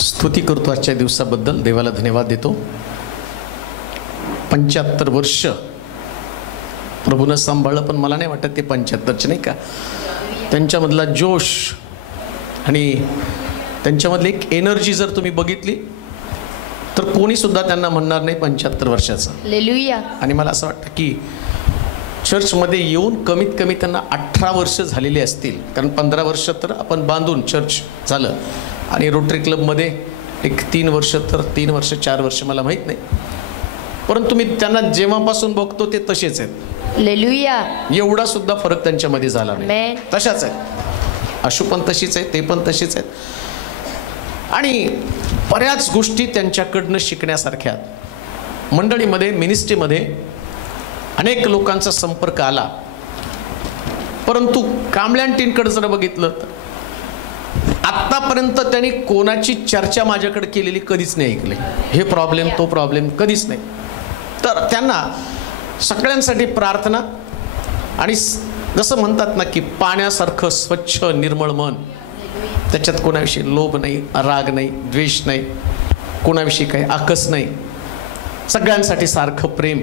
स्तुती करतो आजच्या दिवसाबद्दल, देवाला धन्यवाद देतो. 75 वर्ष प्रभूनं सांभाळलं, पण मला नाही वाटत ते 75चे नाही का. त्यांच्यामधला जोश आणि त्यांच्यामधली एक एनर्जी जर तुम्ही बघितली तर कोणी सुद्धा त्यांना म्हणणार नाही 75 वर्षाचं. हालेलुया. आणि मला असं वाटतं की चर्चमध्ये येऊन कमीत कमी त्यांना 18 वर्ष झालेली असतील, कारण 15 वर्ष तर आपण बांधून चर्च झालं आणि रोटरी क्लबमध्ये एक 3 वर्ष, तर 3 वर्ष 4 वर्ष मला माहीत नाही, परंतु मी त्यांना जेव्हापासून बघतो ते तसेच आहेत. हालेलुया. एवढा सुद्धा फरक त्यांच्यामध्ये झाला नाही, आमेन. तशाच आहेत. आशू पण तशीच आहे, ते पण तशीच आहेत. आणि बऱ्याच गोष्टी त्यांच्याकडनं शिकण्यासारख्या आहेत. मंडळीमध्ये, मिनिस्ट्रीमध्ये अनेक लोकांचा संपर्क आला, परंतु कांबळ्यांटींकडे जर बघितलं तर आत्तापर्यंत त्यांनी कोणाची चर्चा माझ्याकडे केलेली कधीच नाही ऐकली. हे प्रॉब्लेम, तो प्रॉब्लेम, कधीच नाही. तर त्यांना सगळ्यांसाठी प्रार्थना आणि जसं म्हणतात ना की पाण्यासारखं स्वच्छ निर्मळ मन, त्याच्यात कोणाविषयी लोभ नाही, राग नाही, द्वेष नाही, कोणाविषयी काही आकस नाही, सगळ्यांसाठी सारखं प्रेम,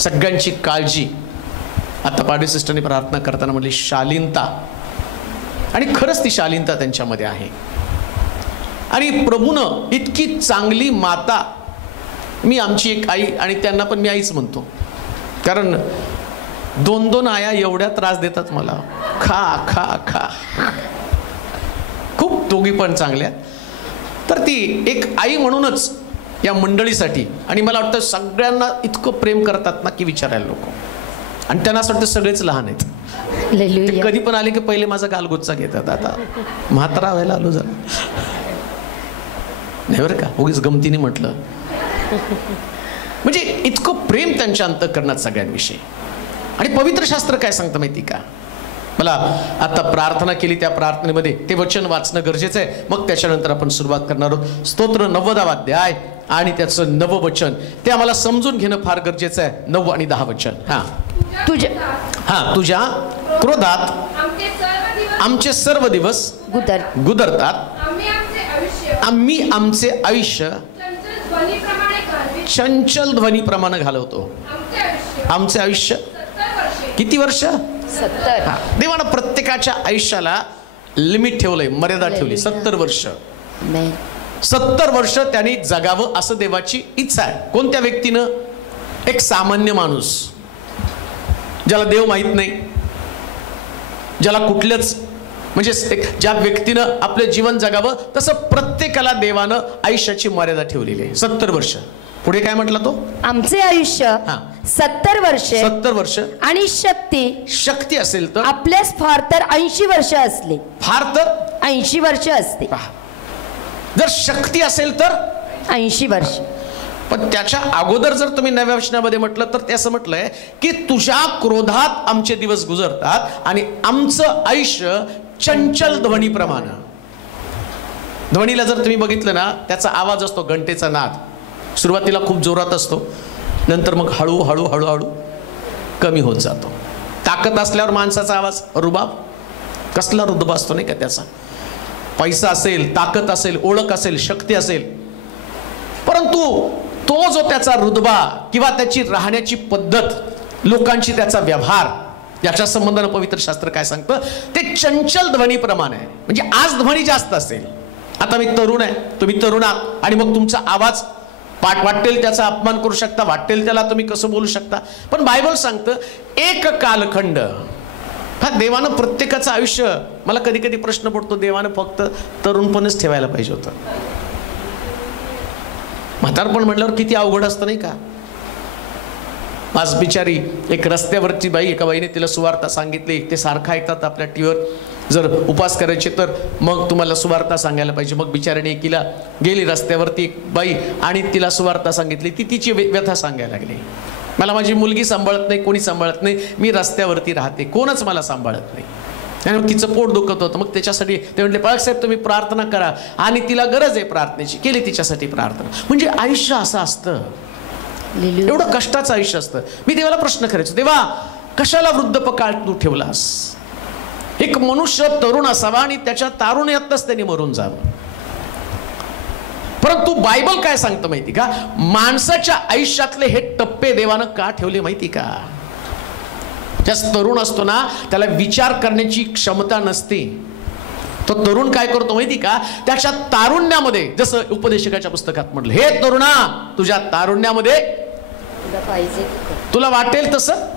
सगळ्यांची काळजी. आता पाडी सिस्टरने प्रार्थना करताना म्हणली शालीनता, आणि खरंच ती शालीनता त्यांच्यामध्ये आहे. आणि प्रभूनं इतकी चांगली माता, मी आमची एक आई आणि त्यांना पण मी आईच म्हणतो, कारण 2-2 आया एवढ्या त्रास देतात मला, खा खा खा, खूप दोघी पण चांगल्या. तर ती एक आई म्हणूनच या मंडळीसाठी, आणि मला वाटतं सगळ्यांना इतकं प्रेम करतात ना की विचारायला लोक, आणि त्यांना असं वाटतं सगळेच लहान आहेत. हालेलुया. कधी पण आले की पहिले माझा गालगोच्चा घेतात, आता म्हातारा व्हायला आलो जरा, नाही बरं का, उगीच गमतीने म्हटलं. म्हणजे इतकं प्रेम त्यांच्या अंतःकरणात सगळ्यांविषयी. आणि पवित्र शास्त्र काय सांगतं माहिती का, मला आता प्रार्थना केली, त्या प्रार्थनेमध्ये ते वचन वाचणं गरजेचं आहे, मग त्याच्यानंतर आपण सुरुवात करणार आहोत. स्तोत्र 90वा अध्याय आणि त्याचं 9वं वचन, ते आम्हाला समजून घेणं फार गरजेचं आहे. 9 आणि 10 वचन. तुझ्या क्रोधात आमचे सर्व दिवस गुदरतात, आम्ही आमचे आयुष्य चंचल ध्वनीप्रमाणे घालवतो. आमचे आयुष्य किती वर्ष? 70. देवानं प्रत्येकाच्या आयुष्याला लिमिट ठेवलंय, मर्यादा ठेवली. 70 वर्ष. 70 वर्ष त्यांनी जगावं असं देवाची इच्छा आहे. कोणत्या व्यक्तीनं? एक सामान्य माणूस, ज्याला देव माहीत नाही, ज्याला कुठलंच, म्हणजे ज्या व्यक्तीनं आपलं जीवन जगावं, तसं प्रत्येकाला देवानं आयुष्याची मर्यादा ठेवलेली आहे. 70 वर्ष. पुढे काय म्हटलं तो? आमचे आयुष्य 70 वर्षे. 70 वर्ष. आणि शक्ती असेल तर आपल्यास फार तर 80 वर्ष असले. फार तर 80 वर्ष असते. जर शक्ती असेल तर 80 वर्ष. पण त्याच्या अगोदर जर तुम्ही नव्या वचनामध्ये म्हटलं तर ते असं म्हटलंय की तुझ्या क्रोधात आमचे दिवस गुजरतात आणि आमचं आयुष्य चंचल ध्वनीप्रमाणे. ध्वनीला जर तुम्ही बघितलं ना, त्याचा आवाज असतो घंटेचा नाद. सुरुवातीला खूप जोरात असतो, नंतर मग हळूहळू हळूहळू कमी होत जातो. ताकद असल्यावर माणसाचा आवाज, रुबाब, कसला रुबाब असतो नाही का त्याचा. पैसा असेल, ताकद असेल, ओळख असेल, शक्ती असेल, परंतु तो जो त्याचा रुतबा किंवा त्याची राहण्याची पद्धत, लोकांची त्याचा व्यवहार, याच्या संबंधानं पवित्र शास्त्र काय सांगतं? ते चंचल ध्वनीप्रमाणे आहे. म्हणजे आज ध्वनी जास्त असेल, आता मी तरुण आहे, तुम्ही तरुण आहात, आणि मग तुमचा आवाज वाटेल त्याचा अपमान करू शकता, वाटेल त्याला तुम्ही कसं बोलू शकता. पण बायबल सांगतं एक कालखंड. देवानं प्रत्येकाचं आयुष्य, मला कधी कधी प्रश्न पडतो, देवानं फक्त तरुणपणच ठेवायला पाहिजे होतं. म्हातारपण म्हटल्यावर किती अवघड असतं नाही का. आज बिचारी एक रस्त्यावरची बाई, एका बाईने तिला सुवार्ता सांगितली. ते सारखं ऐकतात आपल्या टीव्हीवर, जर उपास करायचे तर मग तुम्हाला सुवार्ता सांगायला पाहिजे. मग बिचाऱ्याने एकीला गेली रस्त्यावरती एक बाई आणि तिला सुवार्ता सांगितली, ती तिची व्यथा सांगायला लागली. मला माझी मुलगी सांभाळत नाही, कोणी सांभाळत नाही, मी रस्त्यावरती राहते, कोणच मला सांभाळत नाही, आणि मग तिचं पोट दुखत होतं. मग त्याच्यासाठी ते म्हटले पाळकसाहेब तुम्ही प्रार्थना करा, आणि तिला गरज आहे प्रार्थनेची, केली तिच्यासाठी प्रार्थना. म्हणजे आयुष्य असं असतं, एवढं कष्टाचं आयुष्य असतं. मी देवाला प्रश्न करायचो, देवा कशाला वृद्धपकाळ तू ठेवलास? एक मनुष्य तरुण असावा आणि त्याच्या तारुण्यातच त्यांनी मरून जावं. परंतु बायबल काय सांगतं माहिती का? माणसाच्या आयुष्यातले हे टप्पे देवानं का ठेवले माहिती का? ज्यास तरुण असतो ना त्याला विचार करण्याची क्षमता नसते. तो तरुण काय करतो माहिती का? त्याच्या तारुण्यामध्ये, जसं उपदेशकाच्या पुस्तकात म्हटलं, हे तरुणा तुझ्या तारुण्यामध्ये तुला वाटेल तसं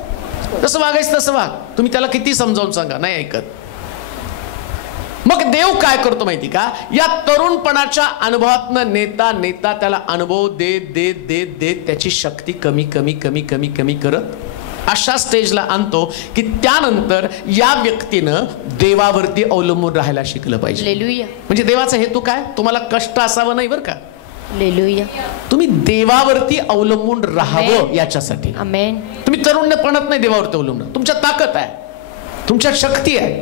तसं वागायचं, तसं वाग. तुम्ही त्याला किती समजावून सांगा, नाही ऐकत. मग देव काय करतो माहिती का? या तरुणपणाच्या अनुभवातनं नेता नेता त्याला अनुभव देत देत देत देत त्याची शक्ती कमी कमी कमी कमी कमी करत अशा स्टेजला आणतो की त्यानंतर या व्यक्तीनं देवावरती अवलंबून राहायला शिकलं पाहिजे. म्हणजे देवाचा हेतू काय? तुम्हाला कष्ट असावं नाही बरं का, तुम्ही देवावरती अवलंबून राहावं याच्यासाठी. तुम्ही तरुणपणात नाही देवावरती अवलंबून, तुमच्या ताकद आहे, तुमच्या शक्ती आहे,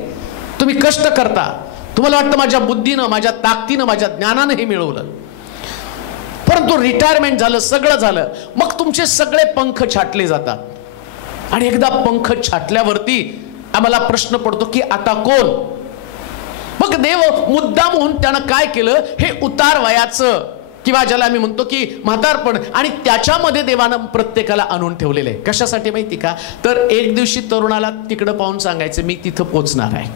तुम्ही कष्ट करता, तुम्हाला वाटतं माझ्या बुद्धीनं, माझ्या ताकदीनं, माझ्या ज्ञानानं हे मिळवलं. परंतु रिटायरमेंट झालं, सगळं झालं, मग तुमचे सगळे पंख छाटले जातात. आणि एकदा पंख छाटल्यावरती आम्हाला प्रश्न पडतो की आता कोण? मग देव मुद्दाम होऊन त्यानं काय केलं? हे उतार वयाचं किंवा ज्याला आम्ही म्हणतो की म्हातारपण, आणि त्याच्यामध्ये देवानं प्रत्येकाला आणून ठेवलेलं आहे. कशासाठी माहिती का? तर एक दिवशी तरुणाला तिकडं पाहून सांगायचं मी तिथं पोचणार आहे,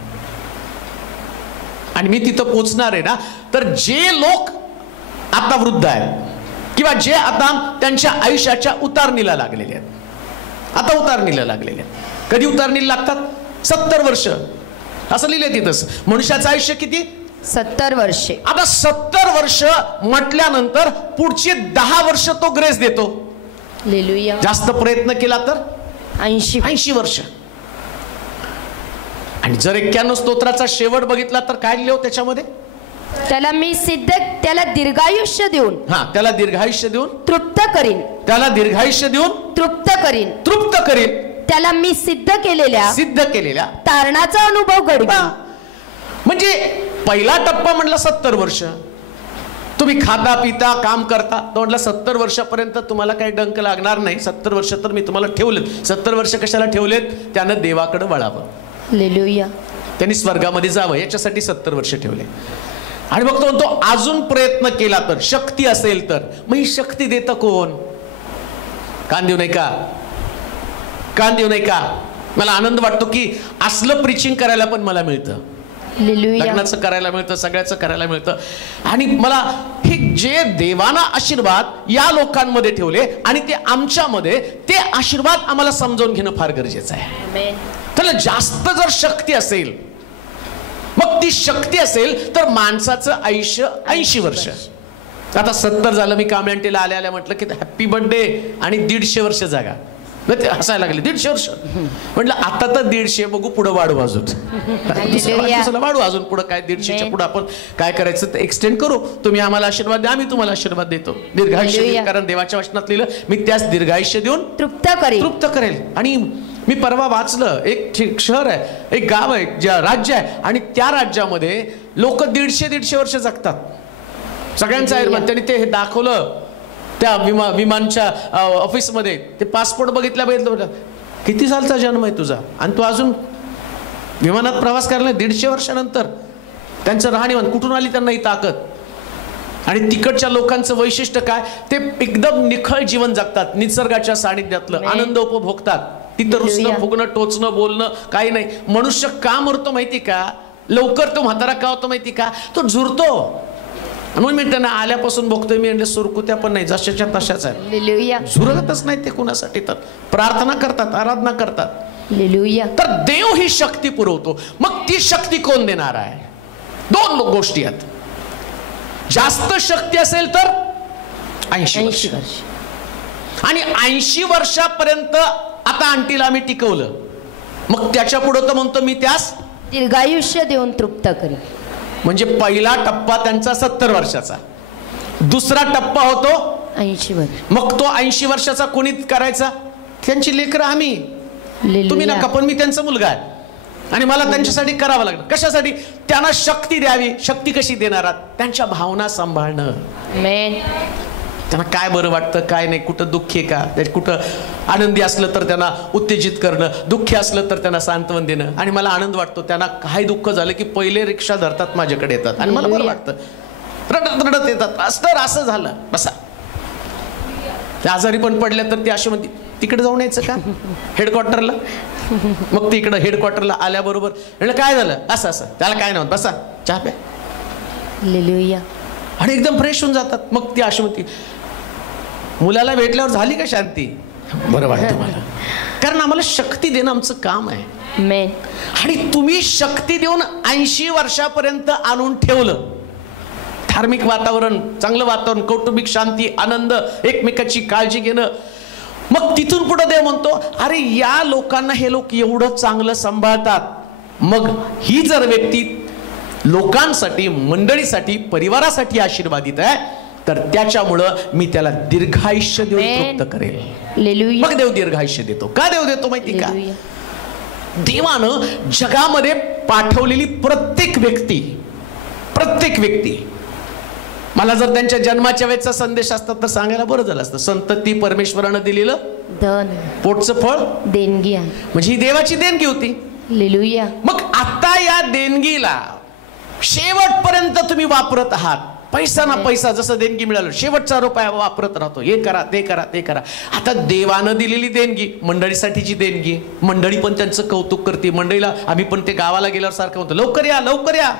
आणि मी तिथं पोचणार आहे ना, तर जे लोक आता वृद्ध आहेत किंवा जे आता त्यांच्या आयुष्याच्या उतारणीला लागलेले आहेत, आता उतारणीला लागलेले आहेत. कधी उतारणीला लागतात? 70 वर्ष असं लिहिलंय तिथंच. मनुष्याचं आयुष्य किती? 70 वर्षे. आता 70 वर्ष म्हटल्यानंतर पुढचे 10 वर्ष तो ग्रेस देतो. जास्त प्रयत्न केला तर 80 वर्ष. आणि जर 91 स्तोत्राचा शेवट बघितला तर काय लिहिलं त्याच्यामध्ये? त्याला मी त्याला दीर्घायुष्य देऊन, त्याला दीर्घायुष्य देऊन तृप्त करीन. त्याला दीर्घायुष्य देऊन तृप्त करीन. तृप्त करीन. त्याला मी सिद्ध केलेल्या तारणाचा अनुभव घडवीन. म्हणजे पहिला टप्पा म्हणला 70 वर्ष, तुम्ही खाता पिता काम करता, तो म्हटलं 70 वर्षापर्यंत तुम्हाला काही डंक लागणार नाही. 70 वर्ष तर मी तुम्हाला ठेवलेत. 70 वर्ष कशाला ठेवलेत? त्यानं देवाकडे वळावं, त्यांनी स्वर्गामध्ये जावं, याच्यासाठी 70 वर्ष ठेवले. आणि मग तो म्हणतो अजून प्रयत्न केला तर, शक्ती असेल तर. मग ही शक्ती देतं कोण? कान देऊ नाही का? कान देऊ नाही का? मला आनंद वाटतो की असलं प्रीचिंग करायला पण मला मिळतं, लग्नाचं करायला मिळतं, सगळ्याचं करायला मिळतं. आणि मला हे जे देवाना आशीर्वाद या लोकांमध्ये ठेवले आणि ते आमच्यामध्ये, ते आशीर्वाद आम्हाला समजावून घेणं फार गरजेचं आहे. त्याला जास्त जर शक्ती असेल, मग ती शक्ती असेल तर माणसाचं आयुष्य 80 वर्ष. आता 70 झालं, मी कामयांटीला आल्या आल्या म्हटलं की हॅपी बर्थडे, आणि 150 वर्ष जागा. ते हसायला लागले, 150 वर्ष. म्हटलं आता तर 150, बघू पुढे वाढू अजून, वाढू अजून पुढे. काय 150च्या पुढे आपण काय करायचं ते एक्सटेंड करू. तुम्ही आम्हाला आशीर्वाद द्या, आम्ही तुम्हाला आशीर्वाद देतो. दीर्घायुष्य, कारण देवाच्या वचनात लिहिलं मी त्यास दीर्घायुष्य देऊन तृप्त करेल. आणि मी परवा वाचलं, एक शहर आहे, एक गाव आहे, ज्या राज्य आहे, आणि त्या राज्यामध्ये लोक 150 वर्ष जगतात. सगळ्यांचं आहे. त्यांनी ते दाखवलं त्या विमानच्या ऑफिसमध्ये. ते पासपोर्ट बघितलं, किती सालचा जन्म आहे तुझा, आणि तू अजून विमानात प्रवास करायला 150 वर्षानंतर. त्यांचं राहणीमान, कुठून आली त्यांना ही ताकद? आणि तिकडच्या लोकांचं वैशिष्ट्य काय? ते एकदम निखळ जीवन जगतात, निसर्गाच्या सानिध्यातलं आनंद उपभोगतात. तिथं रुसणं फुगणं टोचणं बोलणं काही नाही. मनुष्य का मरतो माहिती का? लवकर तो म्हातारा का होतो माहिती का? तो झुरतो. म्हणून मी त्यांना आल्यापासून बघतोय, मी म्हणजे सुरकुत्या पण नाही, जशाच्या तशाच आहे, झुरतच नाही ते कुणासाठी. तर प्रार्थना करतात, आराधना करतात. तर देव ही शक्ती पुरवतो. मग ती शक्ती कोण देणार आहे? 2 गोष्टी आहेत. जास्त शक्ती असेल तर 80 वर्ष, आणि 80 वर्षापर्यंत आता आंटीला आम्ही टिकवलं, मग त्याच्या पुढे तर म्हणतो मी त्यास दीर्घायुष्य देऊन तृप्त करीन. म्हणजे पहिला टप्पा त्यांचा 70 वर्षाचा, दुसरा टप्पा होतो 80 वर्ष. मग तो 80 वर्षाचा कोणी करायचा? त्यांची लेकरं आम्ही, तुम्ही नका, पण मी त्यांचा मुलगा आहे आणि मला त्यांच्यासाठी करावं लागलं. कशासाठी? त्यांना शक्ती द्यावी. शक्ती कशी देणार आहात? त्यांच्या भावना सांभाळणं. त्यांना काय बरं वाटतं, काय नाही, कुठं दुःखी आहे का, कुठं आनंदी असलं तर त्यांना उत्तेजित करणं, दुःखी असलं तर त्यांना सांत्वन देणं. आणि मला आनंद वाटतो, त्यांना काही दुःख झालं की पहिले रिक्षा धरतात, माझ्याकडे येतात आणि मला बरं वाटतं, रडत रडत येतात. असं झालं बसा. त्या आजारी पण पडल्या तर ते असे म्हणते, तिकडे जाऊन यायचं का हेडक्वार्टरला? मग ते इकडं हेडक्वार्टरला आल्याबरोबर म्हणलं काय झालं, असं असं, त्याला काय नव्हतं, बसा चहा प्या. हालेलुया. आणि एकदम फ्रेश होऊन जातात. मग ती अशी म्हणते, मुलाला भेटल्यावर झाली का शांती? बरं वाटतं मला, कारण आम्हाला शक्ती देणं आमचं काम आहे. आणि तुम्ही शक्ती देऊन 80 वर्षापर्यंत आणून ठेवलं. धार्मिक वातावरण, चांगलं वातावरण, कौटुंबिक शांती, आनंद, एकमेकाची काळजी घेणं. मग तिथून पुढे देव म्हणतो, अरे या लोकांना हे लोक एवढं चांगलं सांभाळतात, मग ही जर व्यक्ती लोकांसाठी, मंडळीसाठी, परिवारासाठी आशीर्वादित आहे, तर त्याच्यामुळं मी त्याला दीर्घायुष्य देऊन तृप्त करेल. मग देव दीर्घायुष्य देतो. का देव देतो माहिती का? देवानं जगामध्ये पाठवलेली प्रत्येक व्यक्ती, मला जर त्यांच्या जन्माच्या वेळेचा संदेश असतात तर सांगायला बरं झालं असतं. संतती परमेश्वरानं दिलेलं धन, पोटचं फळ, देणगी, म्हणजे ही देवाची देणगी होती. मग आता या देणगीला शेवटपर्यंत तुम्ही वापरत आहात. पैसा ना पैसा, जसं देणगी मिळालं शेवटचा रुपया वापरत राहतो. हे करा, ते करा, ते करा. आता देवानं दिलेली देणगी मंडळीसाठीची देणगी, मंडळी पण त्यांचं कौतुक करते. मंडळीला आम्ही पण ते गावाला गेल्यावर सारखं म्हणतो, लवकर या, लवकर या.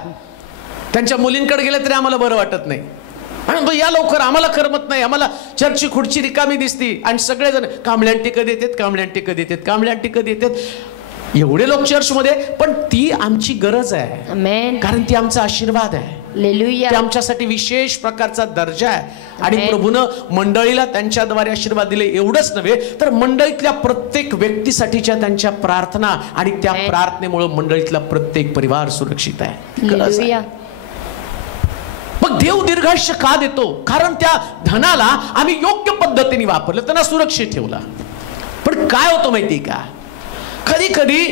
त्यांच्या मुलींकडे गेलं तरी आम्हाला बरं वाटत नाही. आणि या लवकर, आम्हाला करमत नाही, आम्हाला चर्चची खुर्ची रिकामी दिसती. आणि सगळेजण कांबळे आंटी कधी येतात, कांबळे आंटी कधी येतात, कांबळे आंटी कधी येतात. एवढे लोक चर्चमध्ये, पण ती आमची गरज आहे, कारण ती आमचा आशीर्वाद आहे. ते आमच्यासाठी विशेष प्रकारचा दर्जा आहे. आणि प्रभूनं मंडळीला त्यांच्याद्वारे आशीर्वाद दिले. एवढंच नव्हे तर मंडळीतल्या प्रत्येक व्यक्तीसाठीच्या त्यांच्या प्रार्थना आणि त्या प्रार्थनेमुळे मंडळीतला प्रत्येक परिवार सुरक्षित आहे. मग देव दीर्घायुष्य का देतो? कारण त्या धनाला आम्ही योग्य पद्धतीने वापरलं, त्यांना सुरक्षित ठेवला. पण काय होतं माहिती का, कधी कधी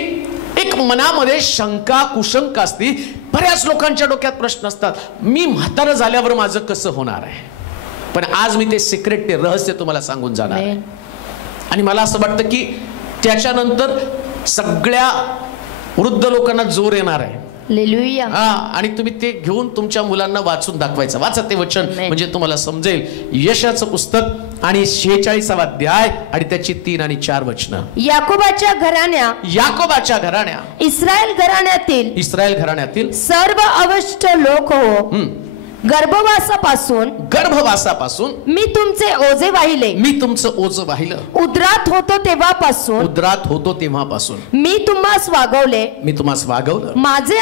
एक मनामध्ये शंका, कुशंका असती. बऱ्याच लोकांच्या डोक्यात प्रश्न असतात, मी म्हातारं झाल्यावर माझं कसं होणार आहे? पण आज मी ते सिक्रेट, ते रहस्य तुम्हाला सांगून जाणार आहे. आणि मला असं वाटतं की त्याच्यानंतर सगळ्या वृद्ध लोकांना जोर येणार आहे. आणि तुम्ही ते घेऊन तुमच्या मुलांना वाचून दाखवायचं. वाचा ते वचन, म्हणजे तुम्हाला समजेल. यशाचं पुस्तक आणि 46वा अध्याय आणि त्याची 3 आणि 4 वचनं. याकोबाच्या घराण्या, इस्रायल घराण्यातील सर्व अवशिष्ट लोक हो, गर्भवासापासून मी तुमचे ओझे वाहिले, उदरात होतो तेव्हापासून मी तुम्हास वागवलं. माझे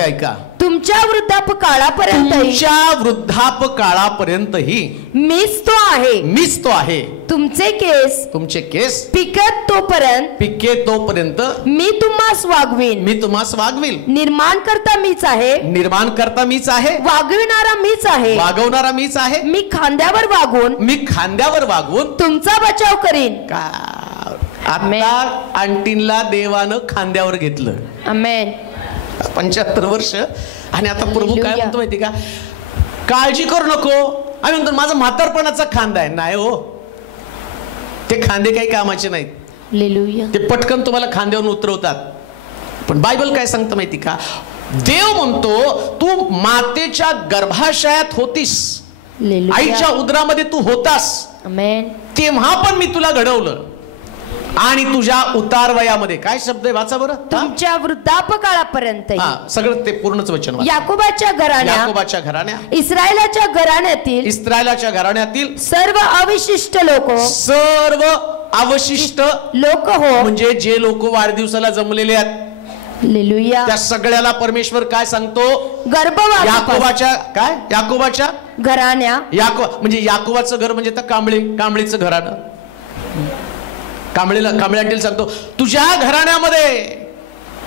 ऐका, तुमच्या वृद्धापकाळापर्यंतही मीच तो आहे. तुमचे केस पिके तोपर्यंत मी तुम्हास वागवीन. निर्माणकर्ता मीच आहे, वागवणारा मीच आहे. मी खांद्यावर वागून तुमचा बचाव करीन. आता आंटींला देवानं खांद्यावर घेतलं. आमेन. 75 वर्ष. आणि आता प्रभू काय म्हणतो माहिती का, काळजी करू नको. आम्ही म्हणतो माझा म्हातारपणाचा खांदा आहे. नाही हो, ते खांदे काही कामाचे नाहीत. ते पटकन तुम्हाला खांद्यावरून उतरवतात. पण बायबल काय सांगतं माहिती का, देव म्हणतो तू मातेच्या गर्भाशयात होतीस, आईच्या उदरामध्ये तू होतास, तेव्हा पण मी तुला घडवलं. आणि तुझ्या उतार वयामध्ये, काय शब्द आहे वाचा बरं, तुमच्या वृद्धापकाळापर्यंत. सगळं ते पूर्णच वचन. याकोबाच्या घराण्या, इस्रायलाच्या घराण्यातील सर्व अवशिष्ट लोक हो, म्हणजे जे लोक वाढदिवसाला जमलेले आहेत त्या सगळ्याला परमेश्वर काय सांगतो, याकोबाच्या घराण्या. म्हणजे याकोबाचं घर म्हणजे कांबळीचं घराणं. कांबळे आंटीला सांगतो, तुझ्या घराण्यामध्ये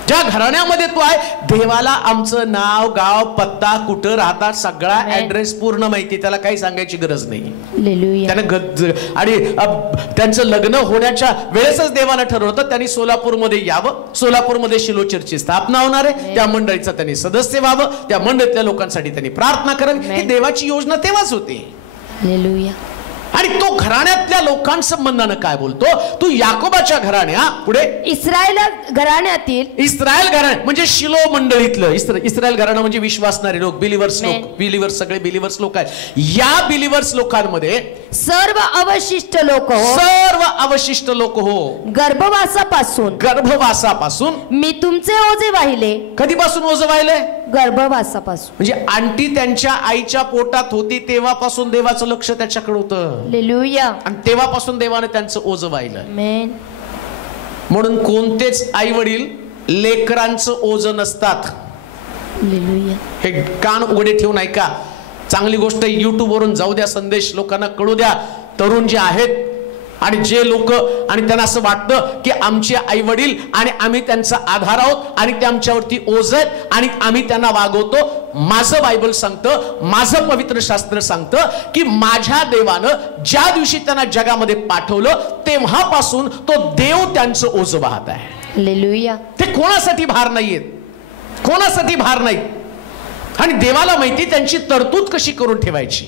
ज्या घराण्यामध्ये तू आहे, देवाला आमचं नाव, गाव, पत्ता, कुठं राहतात सगळा ऍड्रेस पूर्ण माहिती, त्याला काही सांगायची गरज नाही. त्यानं आणि त्यांचं लग्न होण्याच्या वेळेसच देवानं ठरवलं त्यांनी सोलापूरमध्ये यावं, सोलापूरमध्ये शिलो चर्चची स्थापना होणार आहे, त्या मंडळीचं त्यांनी सदस्य व्हावं, त्या मंडळीतल्या लोकांसाठी त्यांनी प्रार्थना करावी. ही देवाची योजना तेव्हाच होती. आणि तो घराण्यातल्या लोकांसंबंधानं काय बोलतो, तू याकोबाच्या घराण्या, पुढे इस्रायल घराण्यातील, इस्रायल घराणं म्हणजे शिलो मंडळीतलं इस्रायल घराणं म्हणजे विश्वासणारे लोक, बिलिव्हर्स लोक, बिलिव्हर्स सगळे बिलिव्हर्स लोक आहेत. या बिलिव्हर्स लोकांमध्ये सर्व अवशिष्ट लोक हो, सर्व अवशिष्ट लोक हो, गर्भवासापासून मी तुमचे ओझे वाहिले. कधीपासून ओझं वाहिलंय? गर्भवासापासून. म्हणजे आंटी त्यांच्या आईच्या पोटात होती तेव्हापासून देवाचं लक्ष त्याच्याकडे होतं. हालेलुया. आणि तेव्हापासून देवाने त्यांचं ओझं वाहिलं. आमेन. म्हणून कोणतेच आई वडील लेकरांचं ओझं नसतात. हालेलुया. हे कान उघडे ठेवून ऐका, चांगली गोष्ट युट्यूब वरून जाऊ द्या, संदेश लोकांना कळू द्या. तरुण जे आहेत आणि जे लोक, आणि त्यांना असं वाटतं की आमचे आई वडील आणि आम्ही त्यांचा आधार आहोत आणि ते आमच्यावरती ओझ आहेत आणि आम्ही त्यांना वागवतो. माझं बायबल सांगतं, माझं पवित्र शास्त्र सांगतं की माझ्या देवानं ज्या दिवशी त्यांना जगामध्ये पाठवलं तेव्हापासून तो देव त्यांचं ओझ वाहत आहे. हालेलुया. ते कोणासाठी भार नाहीयेत, कोणासाठी भार नाही. आणि देवाला माहिती त्यांची तरतूद कशी करून ठेवायची.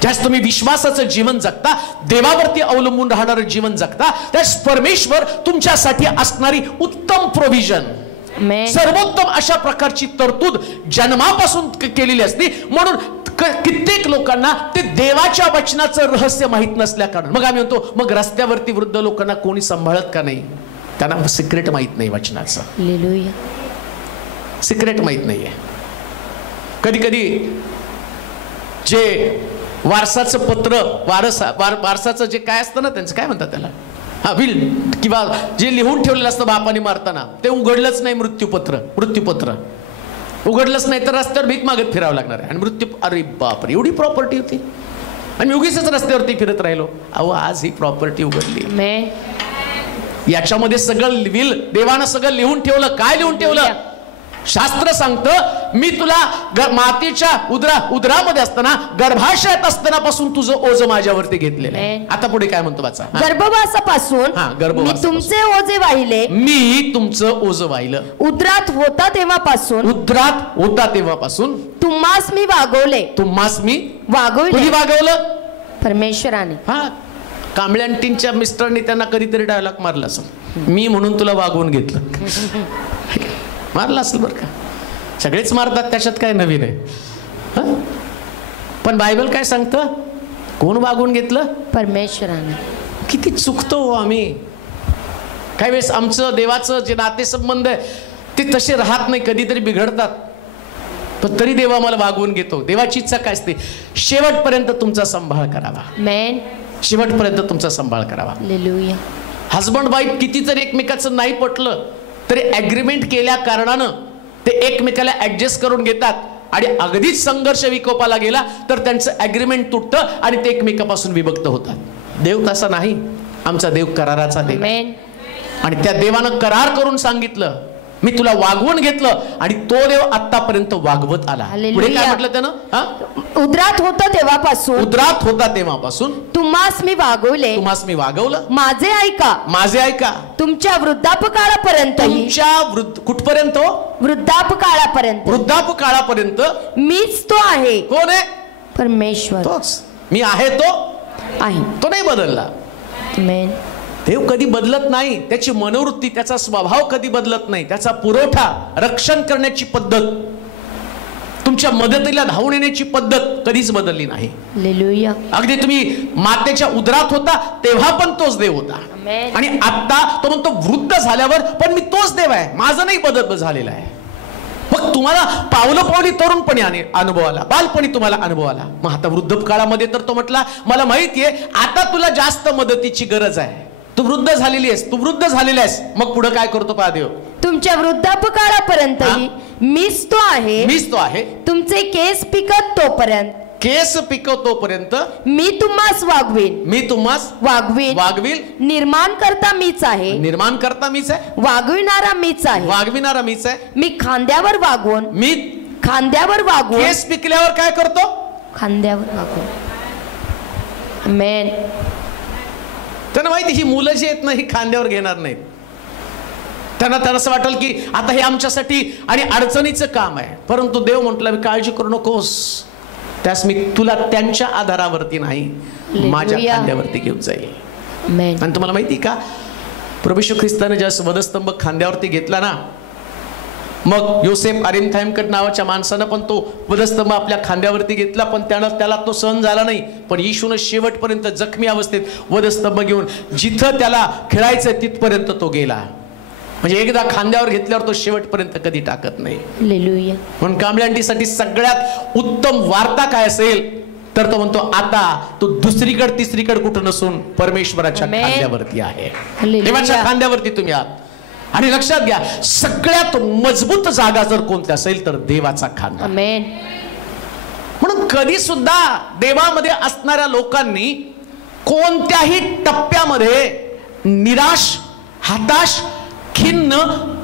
ज्यास तुम्ही विश्वासाचं जीवन जगता, देवावरती अवलंबून राहणारं जीवन जगता, त्यास परमेश्वर तुमच्यासाठी असणारी उत्तम प्रोव्हिजन, सर्वोत्तम अशा प्रकारची तरतूद जन्मापासून केलेली असते. म्हणून कित्येक लोकांना ते देवाच्या वचनाचं रहस्य माहित नसल्या कारण मग आम्ही म्हणतो, मग रस्त्यावरती वृद्ध लोकांना कोणी सांभाळत का नाही? त्यांना सिक्रेट माहित नाही वचनाचं. हालेलुया. सिक्रेट माहित नाहीये. कधी कधी जे वारसाचं पत्र, वारसाचं जे काय असतं ना, त्यांचं काय म्हणतात त्याला, विल, किंवा जे लिहून ठेवलेलं असतं बापाने मारताना, ते उघडलंच नाही, मृत्यूपत्र उघडलंच नाही तर रस्त्यावर भीक मागत फिरावं लागणार आहे. आणि अरे बापरे, एवढी प्रॉपर्टी होती आणि मी उगीच रस्त्यावरती फिरत राहिलो. अहो, आज ही प्रॉपर्टी उघडली. याच्यामध्ये सगळं विल, देवानं सगळं लिहून ठेवलं. काय लिहून ठेवलं? शास्त्र सांगतं, मी तुला मातेच्या उदरामध्ये असताना, गर्भाशयात असताना पासून तुझं ओझं माझ्यावरती घेतलेलं आहे. आता पुढे काय म्हणतो वाचा. गर्भवासापासून मी तुमचे ओझे वाहिले, मी तुमचं ओझं वाहिलं. उदरात होता तेव्हापासून तुम्हास मी वागवले. कोणी वागवलं? परमेश्वराने. हा, कांबळ्यांटींच्या मिस्टरने त्यांना कधीतरी डायलॉग मारला असेल, मी म्हणून तुला वागवून घेतलं. मारला असेल बरं का, सगळेच मारतात, त्याच्यात काय नवीन आहे. पण बायबल काय सांगतं? कोण वागून घेतलं? परमेश्वराने. किती चुकतो हो आम्ही. काही वेळेस आमचं देवाचं जे नातेसंबंध आहे ते तसे राहत नाही, कधीतरी बिघडतात, पण तरी देव आम्हाला वागवून घेतो. देवाची इच्छा काय असते? शेवटपर्यंत तुमचा सांभाळ करावा. शेवटपर्यंत तुमचा सांभाळ करावा. हालेलुया. हजबंड वाईफ किती जर एकमेकाचं नाही पटलं तरी ऍग्रीमेंट केल्या कारणानं ते एकमेकाला ऍडजस्ट करून घेतात. आणि अगदीच संघर्ष विकोपाला गेला तर त्यांचं ऍग्रीमेंट तुटतं आणि ते एकमेकापासून विभक्त होतात. देव तसा नाही. आमचा देव कराराचा देव. आणि त्या देवानं करार करून सांगितलं, मी तुला वागवून घेतलं, आणि तो देव आतापर्यंत वागवत आला. पुढे काय म्हटलं त्यानं? उदरात होता तेव्हापासून तुम्हास मी वागवलं. माझे ऐका. तुमच्या वृद्धापकाळापर्यंत, कुठपर्यंत? वृद्धापकाळापर्यंत मीच तो आहे. कोण आहे? परमेश्वर. तोच मी आहे, तो नाही बदलला. देव कधी बदलत नाही. त्याची मनोवृत्ती, त्याचा स्वभाव कधी बदलत नाही. त्याचा पुरवठा, रक्षण करण्याची पद्धत, तुमच्या मदतीला धावून येण्याची पद्धत कधीच बदलली नाही. हालेलुया. अगदी तुम्ही मातेच्या उदरात होता तेव्हा पण तोच देव होता. आणि आता तो म्हणतो वृद्ध झाल्यावर पण मी तोच देव आहे, माझं नाही बदल झालेला आहे. मग तुम्हाला पावली तरुणपणी अनुभव आला, बालपणी तुम्हाला अनुभव आला. मग आता वृद्ध काळामध्ये तर तो म्हटला, मला माहितीये आता तुला जास्त मदतीची गरज आहे, तू वृद्ध झालेली आहेस. मग पुढे काय करतो पहा देव? तुमच्या वृद्धापकाळापर्यंत मीच तो आहे. तुमचे केस पिकत तोपर्यंत. केस पिकवतोपर्यंत मी तुम्हास वागवीन. मी तुम्हास वागवील. निर्माण करता मीच आहे. निर्माण करता मीच आहे. वागविणारा मीच आहे. वागविणारा मीच आहे. मी खांद्यावर वागवून. केस पिकल्यावर काय करतो? खांद्यावर वागवून. आमेन. त्यांना माहिती ही मुलं जी आहेत ना ही खांद्यावर घेणार नाहीत. त्यांना असं वाटेल की आता हे आमच्यासाठी आणि अडचणीचं काम आहे. परंतु देव म्हटलं काळजी करू नकोस, त्यास मी तुला त्यांच्या आधारावरती नाही माझ्या खांद्यावरती घेऊन जाईल. आणि तुम्हाला माहिती का प्रभू येशू ख्रिस्ताने ज्या वधस्तंभ खांद्यावरती घेतला ना, मग योसेफ अरिमथाईमकर नावाच्या माणसानं पण तो वधस्तंभ आपल्या खांद्यावरती घेतला, पण त्याला तो सहन झाला नाही. पण येशूने शेवटपर्यंत जखमी अवस्थेत वधस्तंभ घेऊन जिथं त्याला खेळायचं तिथपर्यंत तो गेला. म्हणजे एकदा खांद्यावर घेतल्यावर तो शेवटपर्यंत कधी टाकत नाही. हालेलुया. म्हणून कांबळे आंटीसाठी सगळ्यात उत्तम वार्ता काय असेल तर तो म्हणतो आता तो दुसरीकडे तिसरीकडे कुठं नसून परमेश्वराच्या खांद्यावरती आहे. देवाच्या खांद्यावरती तुम्ही आहात. आणि लक्षात घ्या सगळ्यात मजबूत जागा जर कोणती असेल तर देवाचा खांदा. म्हणून कधी सुद्धा देवामध्ये असणाऱ्या लोकांनी कोणत्याही टप्प्यामध्ये निराश, हताश, खिन्न,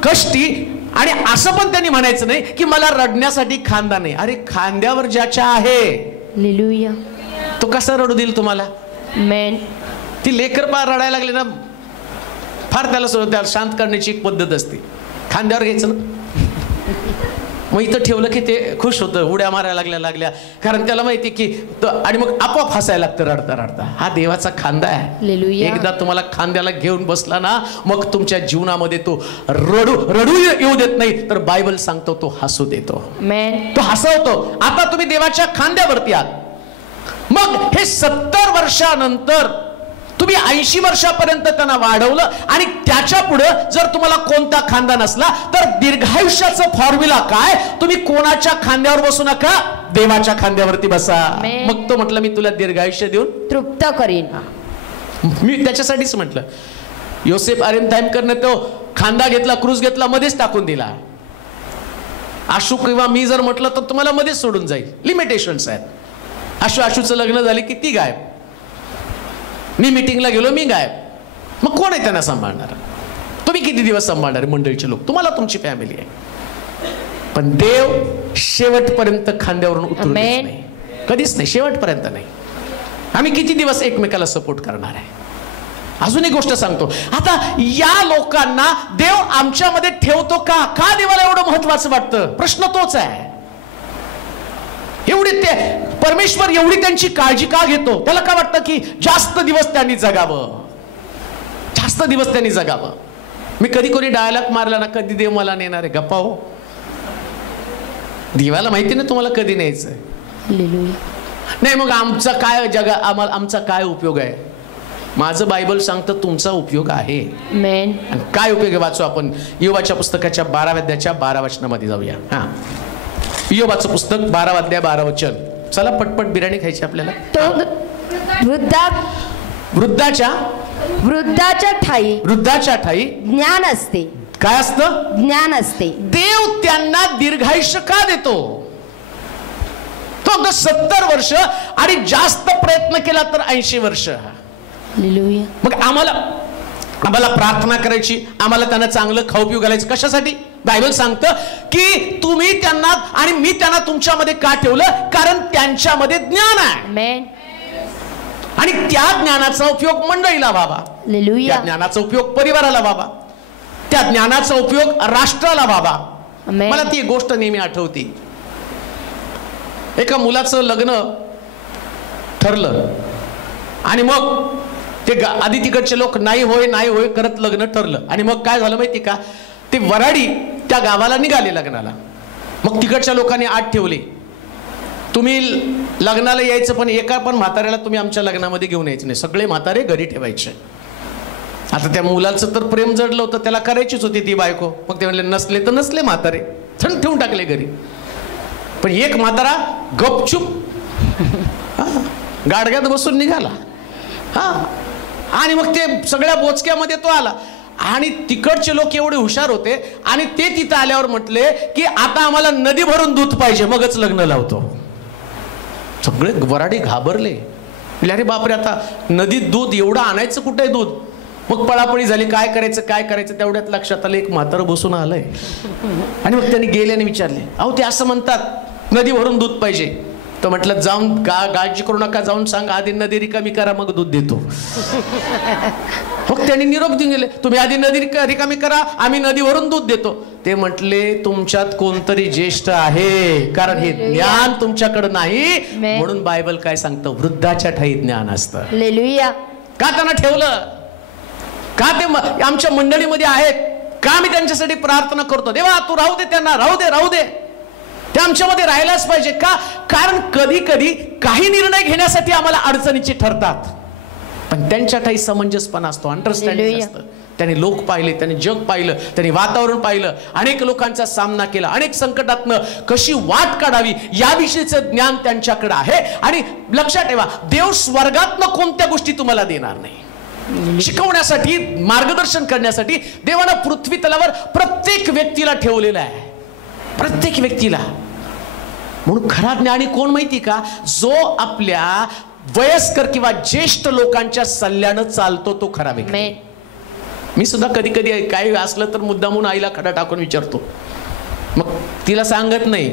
कष्टी आणि असं पण त्यांनी म्हणायचं नाही की मला रडण्यासाठी खांदा नाही. अरे खांद्यावर ज्याच्या आहे हालेलुया तो कसा रडू देईल तुम्हाला? आमेन. ती लेकर पार रडायला लागले ना फार त्याला शांत करण्याची एक पद्धत असते. खांद्यावर घ्यायचं ना, मग इथं ठेवलं की ते खुश होतं, उड्या मारायला लागल्या कारण त्याला माहिती की आणि मग आपोआप हसायला लागतं रडता रडता. हा देवाचा खांदा आहे. एकदा तुम्हाला खांद्याला घेऊन बसला ना मग तुमच्या जीवनामध्ये तो रडू येऊ देत नाही तर बायबल सांगतो तो हसू देतो, तो हसवतो. आता तुम्ही देवाच्या खांद्यावरती आहात. मग हे 70 वर्षानंतर तुम्ही 80 वर्षापर्यंत त्यांना वाढवलं आणि त्याच्या पुढे जर तुम्हाला कोणता खांदा नसला तर दीर्घायुष्याचं फॉर्म्युला काय? तुम्ही कोणाच्या खांद्यावर बसू नका, देवाच्या खांद्यावरती बसा. मग तो म्हटलं मी तुला दीर्घायुष्य देऊन तृप्त करीन. मी त्याच्यासाठीच म्हटलं योसेफ अरिमथाईमकरने तो खांदा घेतला, क्रूज घेतला, मध्येच टाकून दिला. आशू किंवा मी जर म्हटलं तर तुम्हाला मध्येच सोडून जाईल. लिमिटेशन्स आहेत. आशूचं लग्न झाले की ती गायब, मी मीटिंगला गेलो मी गायब. मग कोण आहे त्यांना सांभाळणार? तुम्ही किती दिवस सांभाळणार मंडळीचे लोक? तुम्हाला तुमची फॅमिली आहे. पण देव शेवटपर्यंत खांद्यावरून उतरून नाही, कधीच नाही, शेवटपर्यंत नाही. आम्ही किती दिवस एकमेकाला सपोर्ट करणार आहे? अजून एक गोष्ट सांगतो, आता या लोकांना देव आमच्यामध्ये ठेवतो का? का देवाला एवढं महत्वाचं वाटतं? प्रश्न तोच आहे. एवढी ते परमेश्वर एवढी त्यांची काळजी का घेतो? त्याला का वाटतं की जास्त दिवस त्यांनी जगावं, जास्त दिवस त्यांनी जगावं. मी कधी कोणी डायलॉग मारला ना कधी देव मला नेणार आहे, गप्पा हो. देवाला माहिती ना तुम्हाला कधी न्यायचं नाही. मग आमचा काय आमचा काय उपयोग आहे? माझं बायबल सांगतं तुमचा उपयोग आहे. काय उपयोग आहे वाचू आपण योबाच्या पुस्तकाच्या 12व्या अध्यायाच्या 12 वचनामध्ये जाऊया. हा, योबाचं पुस्तक 12 अध्याय 12 वचन. चला पटपट बिर्याणी खायची आपल्याला. वृद्धाच्या ठाई ज्ञान असते. काय असतं? ज्ञान असते. देव त्यांना दीर्घायुष्य का देतो? तो 70 वर्ष आणि जास्त प्रयत्न केला तर 80 वर्ष. मग आम्हाला प्रार्थना करायची, आम्हाला त्यांना चांगलं खाऊ पिऊ घालायचं कशासाठी? बायबल सांगतं की तुम्ही त्यांना आणि मी त्यांना तुमच्यामध्ये का ठेवलं? कारण त्यांच्यामध्ये ज्ञान आहे आणि त्या ज्ञानाचा उपयोग मंडळीला व्हावा, त्या ज्ञानाचा उपयोग परिवाराला व्हावा, त्या ज्ञानाचा उपयोग राष्ट्राला व्हावा. मला ती गोष्ट नेहमी आठवते. एका मुलाचं लग्न ठरलं आणि मग ते आधी तिकडचे लोक नाही होय करत लग्न ठरलं. आणि मग काय झालं माहिती का? ते वराडी त्या गावाला निघाले लग्नाला. मग तिकडच्या लोकांनी आत ठेवले, तुम्ही लग्नाला यायचं पण एका पण म्हाताऱ्याला तुम्ही आमच्या लग्नामध्ये घेऊन यायचं नाही, सगळे म्हातारे घरी ठेवायचे. आता त्या मुलाचं तर प्रेम जडलं होतं, त्याला करायचीच होती ती बायको. मग ते म्हणले नसले तर नसले म्हातारे, थंड ठेवून टाकले घरी. पण एक म्हातारा गपचूप गाडग्यात बसून निघाला. हा, आणि मग ते सगळ्या बोचक्यामध्ये तो आला. आणि तिकडचे लोक एवढे हुशार होते आणि ते तिथं आल्यावर म्हटले की आता आम्हाला नदी भरून दूध पाहिजे, मगच लग्न लावतो. सगळे वराडे घाबरले. अरे बापरे, आता नदीत दूध एवढं आणायचं कुठे दूध. मग पळापळी झाली, काय करायचं. तेवढ्यात लक्षात आलं एक म्हातारं बसून आलंय. आणि मग त्यांनी गेले आणि विचारले, अहो ते असं म्हणतात नदीवरून दूध पाहिजे. तर म्हटलं जाऊन काळजी करू नका, जाऊन सांग आधी नदी रिकामी करा मग दूध देतो. मग त्यांनी निरोप देऊन गेले, तुम्ही आधी नदी रिकामी करा, आम्ही नदीवरून दूध देतो. ते म्हटले तुमच्यात कोणतरी ज्येष्ठ आहे, कारण हे ज्ञान तुमच्याकडे नाही. म्हणून बायबल काय सांगतं, वृद्धाच्या ठाई ज्ञान असतं. का त्यांना ठेवलं, का ते आमच्या मंडळीमध्ये आहेत, का मी त्यांच्यासाठी प्रार्थना करतो, देवा तू राहू दे त्यांना, राहू दे ते आमच्यामध्ये राहायलाच पाहिजे. का, कारण कधी कधी काही निर्णय घेण्यासाठी आम्हाला अडचणीचे ठरतात, पण त्यांच्या काही समंजसपणा असतो, अंडरस्टँडिंग असतं. त्यांनी लोक पाहिले, त्यांनी जग पाहिलं, त्यांनी वातावरण पाहिलं, अनेक लोकांचा सामना केला, अनेक संकटातनं कशी वाट काढावी याविषयीचं ज्ञान त्यांच्याकडे आहे. आणि लक्षात ठेवा, देव स्वर्गातनं कोणत्या गोष्टी तुम्हाला देणार नाही. शिकवण्यासाठी, मार्गदर्शन करण्यासाठी देवानं पृथ्वी तलावर प्रत्येक व्यक्तीला ठेवलेलं आहे, प्रत्येक व्यक्तीला. म्हणून खरा ज्ञानी कोण माहिती का, जो आपल्या वयस्कर किंवा ज्येष्ठ लोकांच्या सल्ल्यानं चालतो तो खरा व्यक्ती. मी सुद्धा कधी कधी काही असलं तर मुद्दामून आईला खडा टाकून विचारतो, मग तिला सांगत नाही,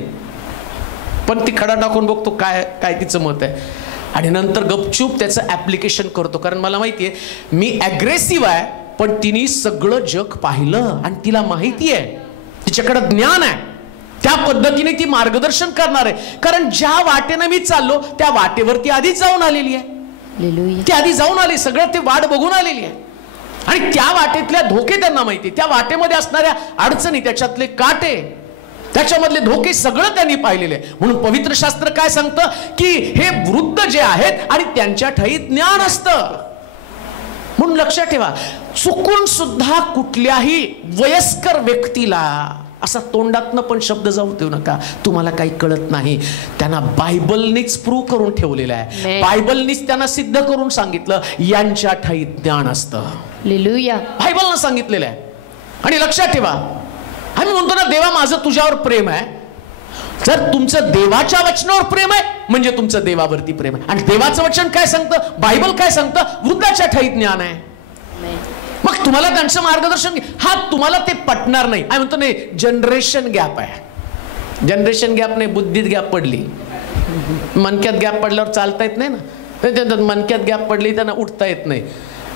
पण ती खडा टाकून बघतो काय तिचं मत आहे, आणि नंतर गपचूप त्याचं ऍप्लिकेशन करतो. कारण मला माहितीये मी अग्रेसिव्ह आहे, पण तिने सगळं जग पाहिलं आणि तिला माहिती आहे, तिच्याकडे ज्ञान आहे, त्या पद्धतीने ती मार्गदर्शन करणार आहे. कारण ज्या वाटेनं मी चाललो त्या वाटेवरती आधीच जाऊन आलेली आहे, ती आधी जाऊन आली, सगळं ते वाट बघून आलेली आहे. आणि त्या वाटेतल्या धोके त्यांना माहिती, त्या वाटेमध्ये असणाऱ्या अडचणी, त्याच्यातले काटे, त्याच्यामधले धोके सगळं त्यांनी पाहिलेले. म्हणून पवित्र शास्त्र काय सांगतं की हे वृद्ध जे आहेत आणि त्यांच्या ठाई ज्ञान असतं. म्हणून लक्षात ठेवा, चुकून सुद्धा कुठल्याही वयस्कर व्यक्तीला असा तोंडातनं पण शब्द जाऊ देऊ नका, तुम्हाला काही कळत नाही. त्यांना बायबलनीच प्रूव्ह करून ठेवलेलं आहे, बायबलनीच त्यांना सिद्ध करून सांगितलं यांच्या ठाई ज्ञान असतं. बायबलनं सांगितलेलं आहे. आणि लक्षात ठेवा, आम्ही म्हणतो ना देवा माझं तुझ्यावर प्रेम आहे, जर तुमचं देवाच्या वचनावर प्रेम आहे म्हणजे तुमचं देवावरती प्रेम आहे. आणि देवाचं वचन काय सांगतं, बायबल काय सांगतं, वृद्धाच्या ठाई ज्ञान आहे. मग तुम्हाला त्यांचं मार्गदर्शन, हा तुम्हाला ते पटणार नाही. आम्ही म्हणतो नाही जनरेशन गॅप आहे, जनरेशन गॅप नाही, बुद्धीत गॅप पडली. मनक्यात गॅप पडल्यावर चालता येत नाही ना, मनक्यात गॅप पडली त्यांना उठता येत नाही.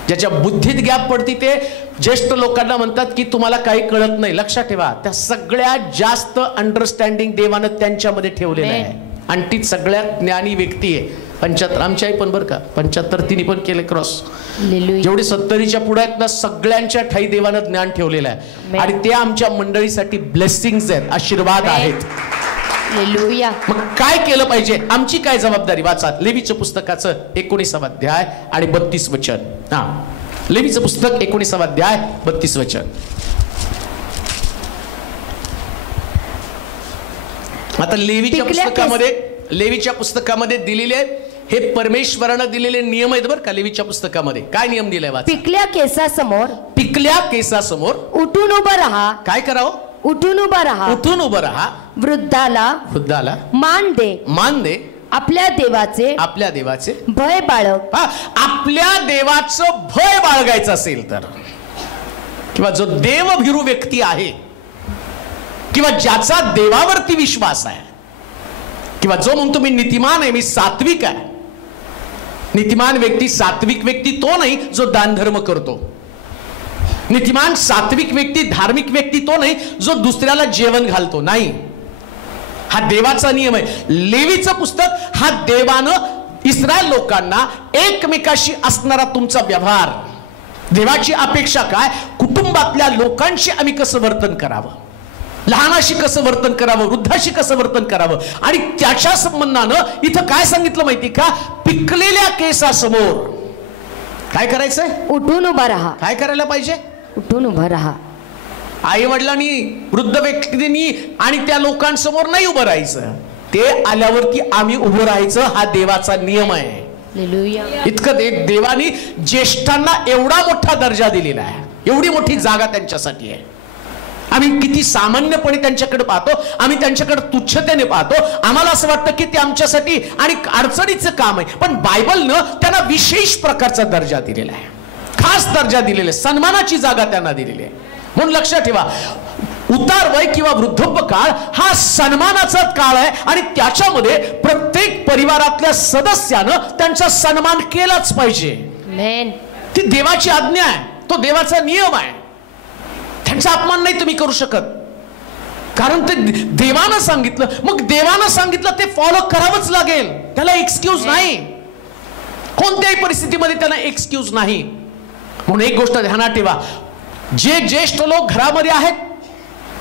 ज्याच्या बुद्धीत गॅप पडती ते ज्येष्ठ लोकांना म्हणतात की तुम्हाला काही कळत नाही. लक्षात ठेवा, त्या सगळ्यात जास्त अंडरस्टँडिंग देवानं त्यांच्यामध्ये ठेवलेलं आहे, आणि ती सगळ्यात ज्ञानी व्यक्ती आहे. 75 आमची आई पण बरं का, 75 तिने पण केले क्रॉस. जेवढी 70च्या पुढे आहेत ना, सगळ्यांच्या ठाई देवानं ज्ञान ठेवलेलं आहे, आणि ते आमच्या मंडळीसाठी ब्लेसिंग्स आहेत, आशीर्वाद आहेत. मग काय केलं पाहिजे, आमची काय जबाबदारी, वाचा लेवीच्या पुस्तकाचं 19 अध्याय आणि 32 वचन. हा, लेवीचं पुस्तक 19 अध्याय 32 वचन. आता लेवीच्या पुस्तकामध्ये दिलेले हे परमेश्वरानं दिलेले नियम आहेत बरं का. लेवीच्या पुस्तकामध्ये काय नियम दिलाय, वाचा. पिकल्या केसासमोर उठून उभं राहा. काय करावं, उठून उभं राहा. वृद्धाला मान दे. आपल्या देवाचे भय बाळग. आपल्या देवाचं भय बाळगायचं असेल तर, किंवा जो देवभीरू व्यक्ती आहे, किंवा ज्याचा देवावरती विश्वास आहे, किंवा जो म्हणतो मी नीतिमान आहे, मी सात्विक आहे. नीतिमान व्यक्ती, सात्विक व्यक्ती तो नाही जो दानधर्म करतो. नीतिमान सात्विक व्यक्ती, धार्मिक व्यक्ती तो नाही जो दुसऱ्याला जेवण घालतो. नाही, हा देवाचा नियम आहे. लेवीचं पुस्तक हा देवानं इस्रायल लोकांना एकमेकाशी असणारा तुमचा व्यवहार, देवाची अपेक्षा काय, कुटुंबातल्या लोकांशी आम्ही कसं वर्तन करावं, लहानाशी कसं वर्तन करावं, वृद्धाशी कसं वर्तन करावं, आणि त्याच्या संबंधानं इथं काय सांगितलं माहिती का, पिकलेल्या केसासमोर काय करायचंय, उठून उभा राहा. काय करायला पाहिजे, उठून उभं राहा. आई वडिलांनी, वृद्ध व्यक्तींनी आणि त्या लोकांसमोर नाही उभं राहायचं, ते आल्यावरती आम्ही उभं राहायचं, हा देवाचा नियम आहे. इतकं देवानी ज्येष्ठांना एवढा मोठा दर्जा दिलेला आहे, एवढी मोठी जागा त्यांच्यासाठी आहे. आम्ही किती सामान्यपणे त्यांच्याकडे पाहतो, आम्ही त्यांच्याकडे तुच्छतेने पाहतो. आम्हाला असं वाटतं की ते आमच्यासाठी आणि अडचणीचं काम आहे. पण बायबलनं त्यांना विशेष प्रकारचा दर्जा दिलेला आहे, खास दर्जा दिलेला आहे, सन्मानाची जागा त्यांना दिलेली आहे. म्हणून लक्षात ठेवा, उतार वय किंवा वृद्धत्व काळ हा सन्मानाचा काळ आहे आणि त्याच्यामध्ये प्रत्येक परिवारातल्या सदस्यानं त्यांचा सन्मान केलाच पाहिजे. ती देवाची आज्ञा आहे, तो देवाचा नियम आहे. त्यांचा अपमान नाही तुम्ही करू शकत, कारण ते देवानं सांगितलं. मग देवानं सांगितलं ते फॉलो करावंच लागेल, त्याला एक्सक्यूज नाही, कोणत्याही परिस्थितीमध्ये त्यांना एक्सक्यूज नाही. म्हणून एक गोष्ट ध्यानात ठेवा, जे ज्येष्ठ लोक घरामध्ये आहेत,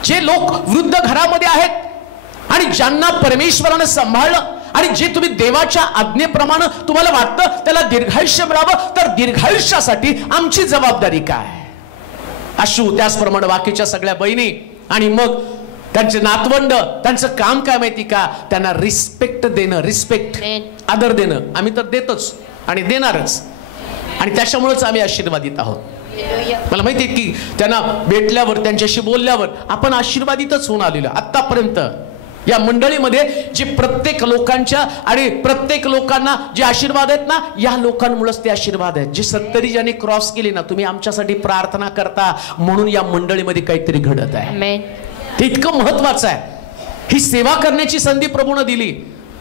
जे लोक वृद्ध घरामध्ये आहेत आणि ज्यांना परमेश्वरानं सांभाळलं आणि जे तुम्ही देवाच्या आज्ञेप्रमाणे तुम्हाला वाटतं त्याला दीर्घायुष्य मिळावं, तर दीर्घायुष्यासाठी आमची जबाबदारी काय? अशू, त्याचप्रमाणे बाकीच्या सगळ्या बहिणी आणि मग त्यांचे नातवंड, त्यांचं काम काय माहिती का? त्यांना रिस्पेक्ट देणं, रिस्पेक्ट, आदर देणं. आम्ही तर देतोच आणि देणारच, आणि त्याच्यामुळेच आम्ही आशीर्वादित आहोत. मला माहिती आहे की त्यांना भेटल्यावर, त्यांच्याशी बोलल्यावर आपण आशीर्वादितच होऊन आलेलो आतापर्यंत. या मंडळीमध्ये जे प्रत्येक लोकांच्या आणि प्रत्येक लोकांना जे आशीर्वाद आहेत ना, या लोकांमुळेच ते आशीर्वाद आहेत. जे 70 ज्यांनी क्रॉस केली ना, तुम्ही आमच्यासाठी प्रार्थना करता म्हणून या मंडळीमध्ये काहीतरी घडत आहे. ते इतकं महत्वाचं आहे. ही सेवा करण्याची संधी प्रभूने दिली.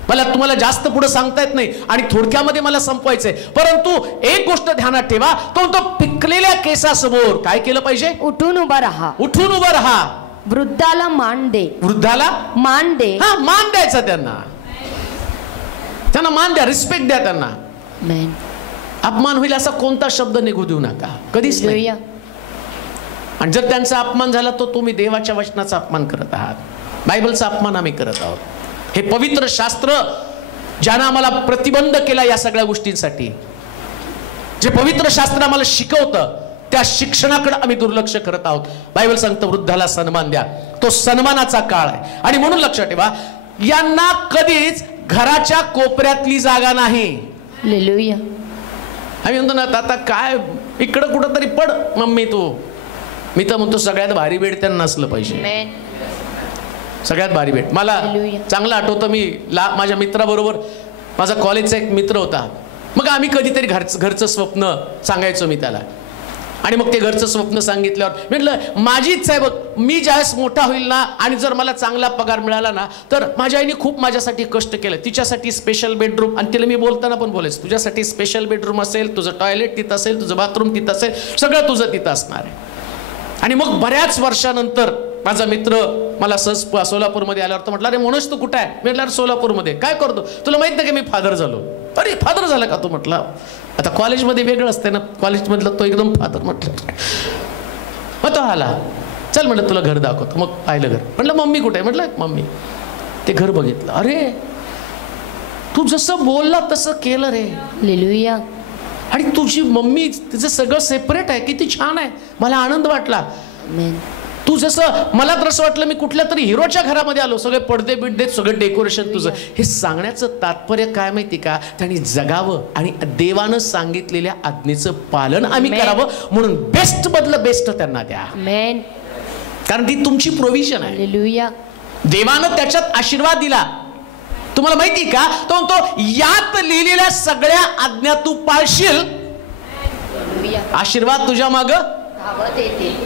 मला तुम्हाला जास्त पुढे सांगता येत नाही आणि थोडक्यामध्ये मला संपवायचंय, परंतु एक गोष्ट ध्यानात ठेवा, तो पिकलेल्या केसासमोर काय केलं पाहिजे? उठून उभा राहा. उठून उभा राहा. वृद्धाला मान दे. वृद्धाला मान दे. हा, मान द्यायचा त्यांना, त्यांना मान द्या, रिस्पेक्ट द्या त्यांना. अपमान होईल असा कोणता शब्द निघू देऊ नका, कधीच नाही. आणि जर त्यांचा अपमान झाला तर तुम्ही देवाच्या वचनाचा अपमान करत आहात, बायबलचा अपमान आम्ही करत आहोत. हे पवित्र शास्त्र ज्यानं आम्हाला प्रतिबंध केला या सगळ्या गोष्टींसाठी, जे पवित्र शास्त्र आम्हाला शिकवतं त्या शिक्षणाकडे आम्ही दुर्लक्ष करत आहोत. बायबल सांगतं वृद्धाला सन्मान द्या, तो सन्मानाचा काळ आहे. आणि म्हणून लक्षात ठेवा, यांना कधीच घराच्या कोपऱ्यातली जागा नाही. हालेलुया. आम्ही म्हणतो ना, आता काय इकडं कुठं तरी पड मम्मी तू. मी तर म्हणतो सगळ्यात भारी बेड त्यांना नसलं पाहिजे, सगळ्यात भारी भेट. मला चांगलं आठवतं, मी माझ्या मित्राबरोबर, माझा कॉलेजचा एक मित्र होता, मग आम्ही कधीतरी घरचं स्वप्न सांगायचो मी त्याला. आणि मग ते घरचं स्वप्न सांगितल्यावर म्हटलं माझी इच्छा आहे बघ, मी ज्यावेळेस मोठा होईल ना आणि जर मला चांगला पगार मिळाला ना, तर माझ्या आईने खूप माझ्यासाठी कष्ट केलं, तिच्यासाठी स्पेशल बेडरूम. आणि तिला मी बोलताना पण बोलायचं, तुझ्यासाठी स्पेशल बेडरूम असेल, तुझं टॉयलेट तिथं असेल, तुझं बाथरूम तिथं असेल, सगळं तुझं तिथं असणार आहे. आणि मग बऱ्याच वर्षानंतर माझा मित्र मला सहज सोलापूरमध्ये आल्यावर तो म्हटला, अरे मनोज तू कुठं आहे? मी म्हटलं सोलापूरमध्ये. काय करतो? तुला माहित नाही की मी फादर झालो. अरे फादर झाला का तू? म्हटलं आता कॉलेजमध्ये वेगळं असते ना, कॉलेजमधलं तो एकदम फादर. म्हटलं मग तो आला, चल म्हटलं तुला घर दाखवतो. मग पाहिलं घर. म्हटलं मम्मी कुठे आहे? म्हटलं मम्मी. ते घर बघितलं, अरे तू जसं बोलला तसं केलं रे. हालेलुया. आणि तुझी मम्मी, तिचं सगळं सेपरेट आहे, किती छान आहे. मला आनंद वाटला. तू जसं, मला तर असं वाटलं मी कुठल्या तरी हिरोच्या घरामध्ये आलो, सगळे पडदे बिडदे, सगळं डेकोरेशन तुझं. हे सांगण्याचं तात्पर्य काय माहिती का? त्यांनी जगावं आणि देवानं सांगितलेल्या आज्ञेचं पालन आम्ही करावं, म्हणून बेस्ट मधलं बेस्ट त्यांना द्या, कारण ती तुमची प्रोव्हिजन आहे. हालेलुया. देवानं त्याच्यात आशीर्वाद दिला. तुम्हाला माहिती का? तो यात लिहिलेल्या सगळ्या आज्ञा तू पाळशील, आशीर्वाद तुझ्या माग धावत येते.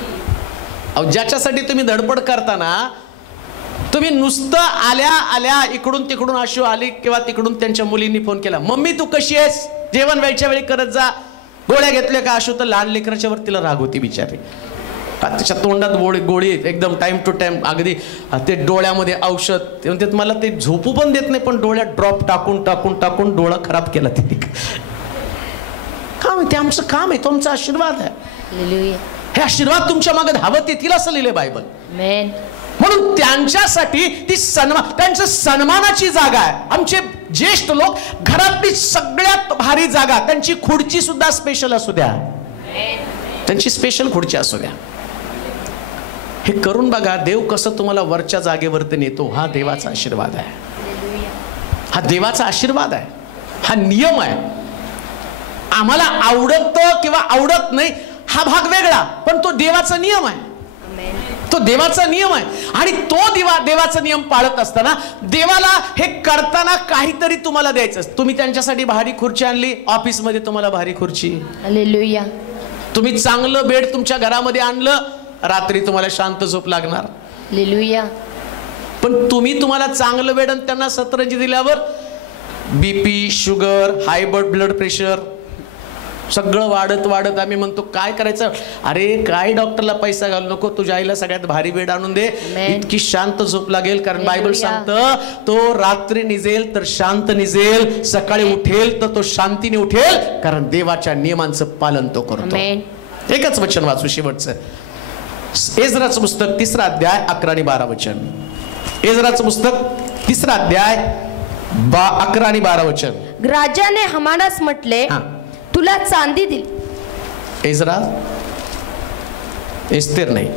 ज्याच्यासाठी तुम्ही धडपड करताना, तुम्ही नुसतं आल्या आल्या इकडून तिकडून आशू आली किंवा तिकडून त्यांच्या मुलींनी फोन केला, मम्मी तू कशी आहेस, जेवण वेळच्या वेळी करत जा, गोळ्या घेतल्या का? आशू तर लहान लेकराच्या वर तिला राग होती बिचारी, त्याच्या तोंडात गोळी एकदम टाइम टू टाइम, अगदी ते डोळ्यामध्ये औषध, त्यात मला ते झोपू पण देत नाही, पण डोळ्यात ड्रॉप टाकून टाकून टाकून डोळा खराब केला तिने. काम आहे ते, आमचं काम आहे, तो आमचा आशीर्वाद आहे. हे आशीर्वाद तुमच्या मागे धावत येतील असं लिहिले बायबल. म्हणून त्यांच्यासाठी ती त्यांचं सन्मानाची जागा आहे. आमचे ज्येष्ठ लोक घरातली सगळ्यात भारी जागा, त्यांची खुर्ची सुद्धा स्पेशल असू द्या, त्यांची स्पेशल खुर्ची असू द्या. हे करून बघा, देव कसं तुम्हाला वरच्या जागेवरती नेतो. हा देवाचा आशीर्वाद आहे, हा देवाचा आशीर्वाद आहे, हा नियम आहे. आम्हाला आवडत किंवा आवडत नाही हा भाग वेगळा, पण तो देवाचा नियम आहे. तो देवाचा नियम आहे. आणि तो देवाचा नियम पाळत असताना देवाला हे करताना काहीतरी तुम्हाला द्यायचं. तुम्ही त्यांच्यासाठी भारी खुर्ची आणली, ऑफिसमध्ये तुम्हाला भारी खुर्ची. हालेलुया. तुम्ही चांगलं बेड तुमच्या घरामध्ये आणलं, रात्री तुम्हाला शांत झोप लागणार. हालेलुया. पण तुम्हाला चांगलं बेड आणि त्यांना सतरंजी दिल्यावर BP, sugar, high blood pressure सगळं वाढत वाढत आम्ही म्हणतो काय करायचं. अरे काय डॉक्टरला पैसा घालू नको, तुझ्या आईला सगळ्यात भारी बेड आणून दे, इतकी शांत झोप लागेल. कारण बायबल सांगतं तो रात्री निजेल तर शांत निजेल, सकाळी उठेल तर तो शांतीने उठेल, कारण देवाच्या नियमांचं पालन तो करतो. एकच वचन वाचू शेवटचं, एज्राचं पुस्तक 3रा अध्याय 11 आणि 12 वचन. एज्राचं पुस्तक 3रा अध्याय 11 आणि 12 वचन. राजाने हमानास म्हटले, तुला चांदी दिली. एज्रा, एस्तेर नाही.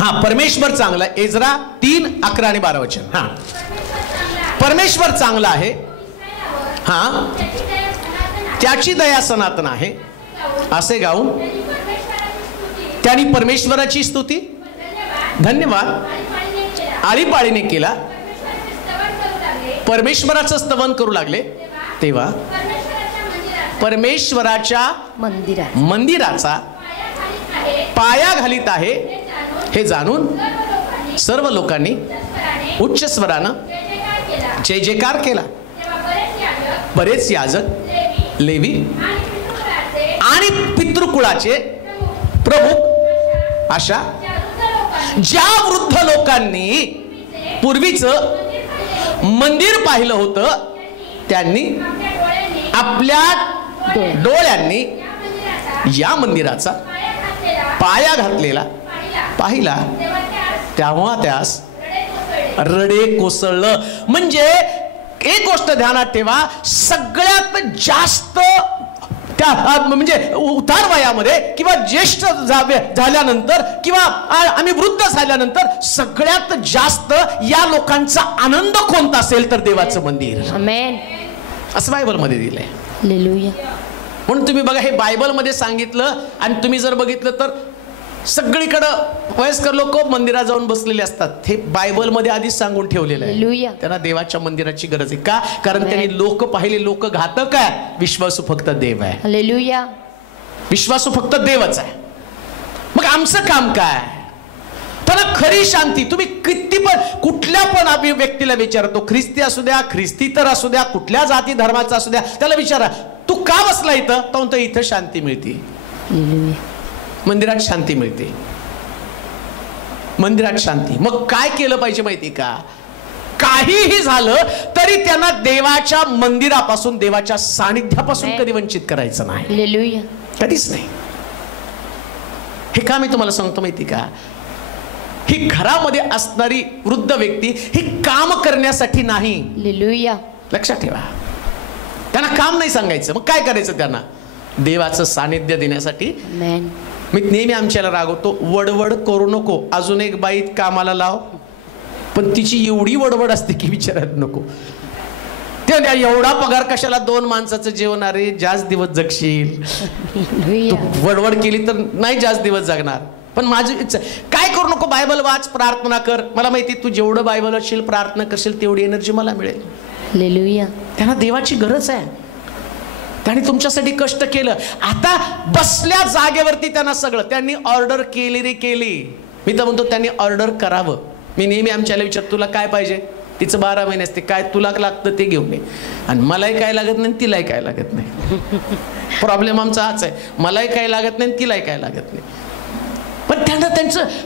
हा, परमेश्वर चांगला. एज्रा 3, 11 आणि 12 वचन. हा, परमेश्वर चांगला आहे, हा, त्याची दया सनातन आहे असे गाऊन त्यांनी परमेश्वराची स्तुती, धन्यवाद आळीपाळीने केला. परमेश्वराचं स्तवन करू लागले तेव्हा परमेश्वराच्या मंदिराचा पाया घालीत आहे हे जाणून सर्व लोकांनी उच्च स्वरानं जय जयकार केला. बरेच याजक, लेवी आणि पितृकुळाचे प्रमुख अशा ज्या वृद्ध लोकांनी पूर्वीचं मंदिर पाहिलं होतं त्यांनी आपल्या डोळ्यांनी या मंदिराचा पाया घातलेला पाहिला, तेव्हा त्यास रडे कोसळलं. म्हणजे एक गोष्ट ध्यानात ठेवा, सगळ्यात जास्त त्या म्हणजे उतार वयामध्ये किंवा ज्येष्ठ झाल्यानंतर किंवा आम्ही वृद्ध झाल्यानंतर सगळ्यात जास्त या लोकांचा आनंद कोणता असेल तर देवाचं मंदिर. आमेन. असं बायबलमध्ये दिलंय. हालेलुया. म्हणून तुम्ही बघा, हे बायबलमध्ये सांगितलं आणि तुम्ही जर बघितलं तर सगळीकडं वयस्कर लोक मंदिरात जाऊन बसलेले असतात. हे बायबलमध्ये आधीच सांगून ठेवलेलं आहे. त्यांना देवाच्या मंदिराची गरज आहे. का? कारण त्यांनी लोक पाहिले, लोक घातक आहे, विश्वासू फक्त देव आहे. हालेलुया. विश्वासू फक्त देवच आहे. मग आमचं काम काय? त्याला खरी शांती. तुम्ही किती पण कुठल्या पण व्यक्तीला विचारतो, ख्रिस्ती असू द्या, ख्रिस्ती तर असू द्या, कुठल्या जाती धर्माचा असू द्या, त्याला विचारा तू का बसला इथं, तो म्हणतो इथं शांती मिळते. मंदिरात शांती मिळते, मंदिरात शांती. मग काय केलं पाहिजे माहिती का? काहीही झालं तरी त्यांना देवाच्या मंदिरापासून, देवाच्या सानिध्यापासून कधी वंचित करायचं नाही. हालेलुया. कधीच नाही. हे का मी तुम्हाला सांगतो माहिती का? ही घरामध्ये असणारी वृद्ध व्यक्ती ही काम करण्यासाठी नाही. हालेलुया. लक्षात ठेवा, त्यांना काम नाही सांगायचं. मग काय करायचं? त्यांना देवाचं सानिध्य देण्यासाठी. मी नेहमी आमच्याला रागवतो, वडवड करू नको, अजून एक बाई कामाला लाव, पण तिची एवढी वडवड असते की विचारायला नको. ते एवढा पगार कशाला, 2 माणसाचं जेवण, अरे जास्त दिवस जगशील. वडवड केली तर नाही जास्त दिवस जगणार. पण माझी इच्छा, काय करू नको, बायबल वाच, प्रार्थना कर. मला माहिती तू जेवढं बायबल वाचशील, प्रार्थना करशील, तेवढी एनर्जी मला मिळेल. हालेलुया. त्यांना देवाची गरज आहे. त्यांनी तुमच्यासाठी कष्ट केलं. आता बसल्या जागेवरती त्यांना सगळं, त्यांनी ऑर्डर केली रे केली. मी तर म्हणतो त्यांनी ऑर्डर करावं. मी नेहमी आमच्याला विचारतो, तुला काय पाहिजे? तिचं 12 महिने असते, काय तुला लागतं ते घेऊन ये. आणि मलाही काय लागत नाही, तिलाही काय लागत नाही. प्रॉब्लेम आमचा हाच आहे, मलाही काय लागत नाही, तिलाही काय लागत नाही. पण त्यांना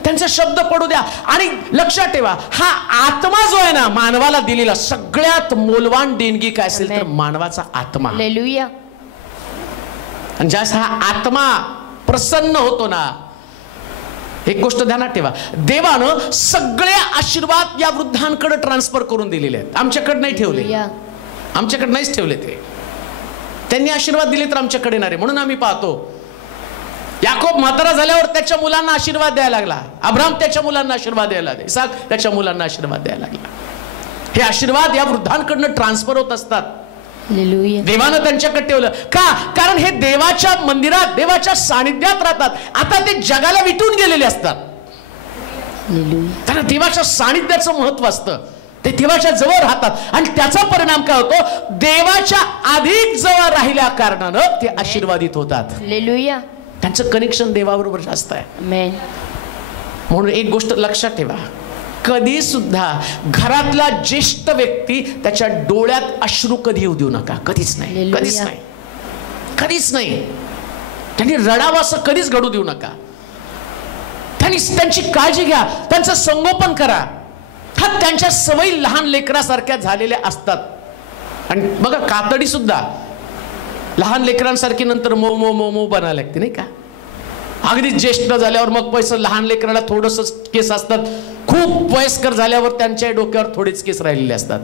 त्यांचा शब्द पडू द्या. आणि लक्षात ठेवा, हा आत्मा जो आहे ना, मानवाला दिलेला सगळ्यात मोलवान देणगी काय असेल तर मानवाचा आत्मा. हालेलुया. आणि ज्यावेळेस हा आत्मा प्रसन्न होतो ना, एक गोष्ट ध्यानात ठेवा, देवानं सगळे आशीर्वाद या वृद्धांकडे ट्रान्सफर करून दिलेले आहेत. आमच्याकडे नाही ठेवले, आमच्याकडे नाहीच ठेवले. ते त्यांनी आशीर्वाद दिले तर आमच्याकडे येणारे. म्हणून आम्ही पाहतो, याकोब म्हातारा झाल्यावर त्याच्या मुलांना आशीर्वाद द्यायला लागला, अब्राम त्याच्या मुलांना आशीर्वाद द्यायला लागला, इसाक त्याच्या मुलांना आशीर्वाद द्यायला लागला. हे आशीर्वाद या वृद्धांकडनं ट्रान्सफर होत असतात. देवानं त्यांच्याकडे ठेवलं का? कारण हे देवाच्या मंदिरात, देवाच्या सानिध्यात राहतात. आता ते जगाला विटून गेलेले असतात. त्यांना देवाच्या सानिध्याचं महत्व असतं. ते देवाच्या जवळ राहतात आणि त्याचा परिणाम काय होतो? देवाच्या अधिक जवळ राहिल्या कारणानं ते आशीर्वादित होतात. त्यांचं कनेक्शन देवाबरोबर जास्त आहे. म्हणून एक गोष्ट लक्षात ठेवा, कधी सुद्धा घरातला ज्येष्ठ व्यक्ती त्याच्या डोळ्यात अश्रू कधी येऊ देऊ नका. कधीच नाही, कधीच नाही, कधीच नाही. त्यांनी रडावं असं कधीच घडू देऊ नका. त्यांची काळजी घ्या, त्यांचं संगोपन करा. हा त्यांच्या सवयी लहान लेकरासारख्या झालेल्या असतात. आणि बघा, कातडी सुद्धा लहान लेकरांसारखी नंतर मऊ मऊ मऊ मऊ बनायला लागते, नाही का? अगदी ज्येष्ठ झाल्यावर मग पैसे लहान लेकराला थोडंसं केस असतात. खूप वयस्कर झाल्यावर त्यांच्या डोक्यावर थोडेच केस राहिलेले असतात.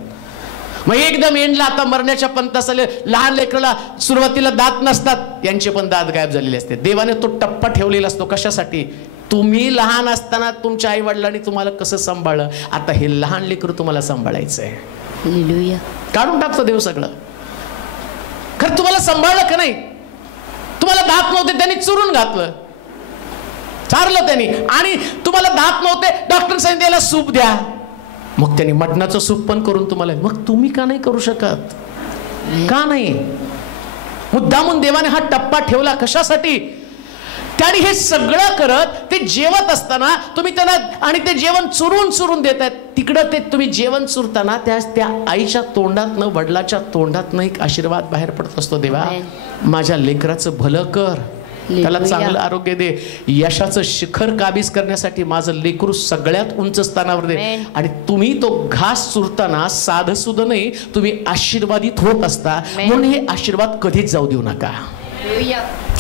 मग एकदम एंडला आता मरण्याच्या पंथास आले, लहान लेकराला सुरुवातीला दात नसतात, यांचे पण दात गायब झालेले असते. देवाने तो टप्पा ठेवलेला असतो. कशासाठी? तुम्ही लहान असताना तुमच्या आई वडिलांनी तुम्हाला कसं सांभाळलं, आता हे लहान लेकरू तुम्हाला सांभाळायचंय. काढून टाकतो देव सगळं. खरं तुम्हाला सांभाळलं का नाही? तुम्हाला दात नव्हते, त्यांनी चुरून घातलं, चारलं त्यांनी. आणि तुम्हाला दात नव्हते, डॉक्टर सांगितलं सूप द्या, मग त्यांनी मटणाचं सूप पण करून तुम्हाला. मग तुम्ही का नाही करू शकत? का नाही? मुद्दामून देवाने हा टप्पा ठेवला. कशासाठी? त्यांनी हे सगळं करत ते जेवत असताना तुम्ही त्यांना, आणि ते जेवण चुरून चुरून देत आहेत. तिकडं ते तुम्ही जेवण चुरताना त्या आईच्या तोंडातनं, वडिलाच्या तोंडातनं एक आशीर्वाद बाहेर पडत असतो. देवा, माझ्या लेकराचं भलं कर, त्याला चांगलं आरोग्य दे, यशाचं शिखर काबीज करण्यासाठी माझं लेकरू सगळ्यात उंच स्थानावर दे. आणि तुम्ही तो घास चुरताना साधं सुद्धा नाही, तुम्ही आशीर्वादित होत असता. म्हणून हे आशीर्वाद कधीच जाऊ देऊ नका,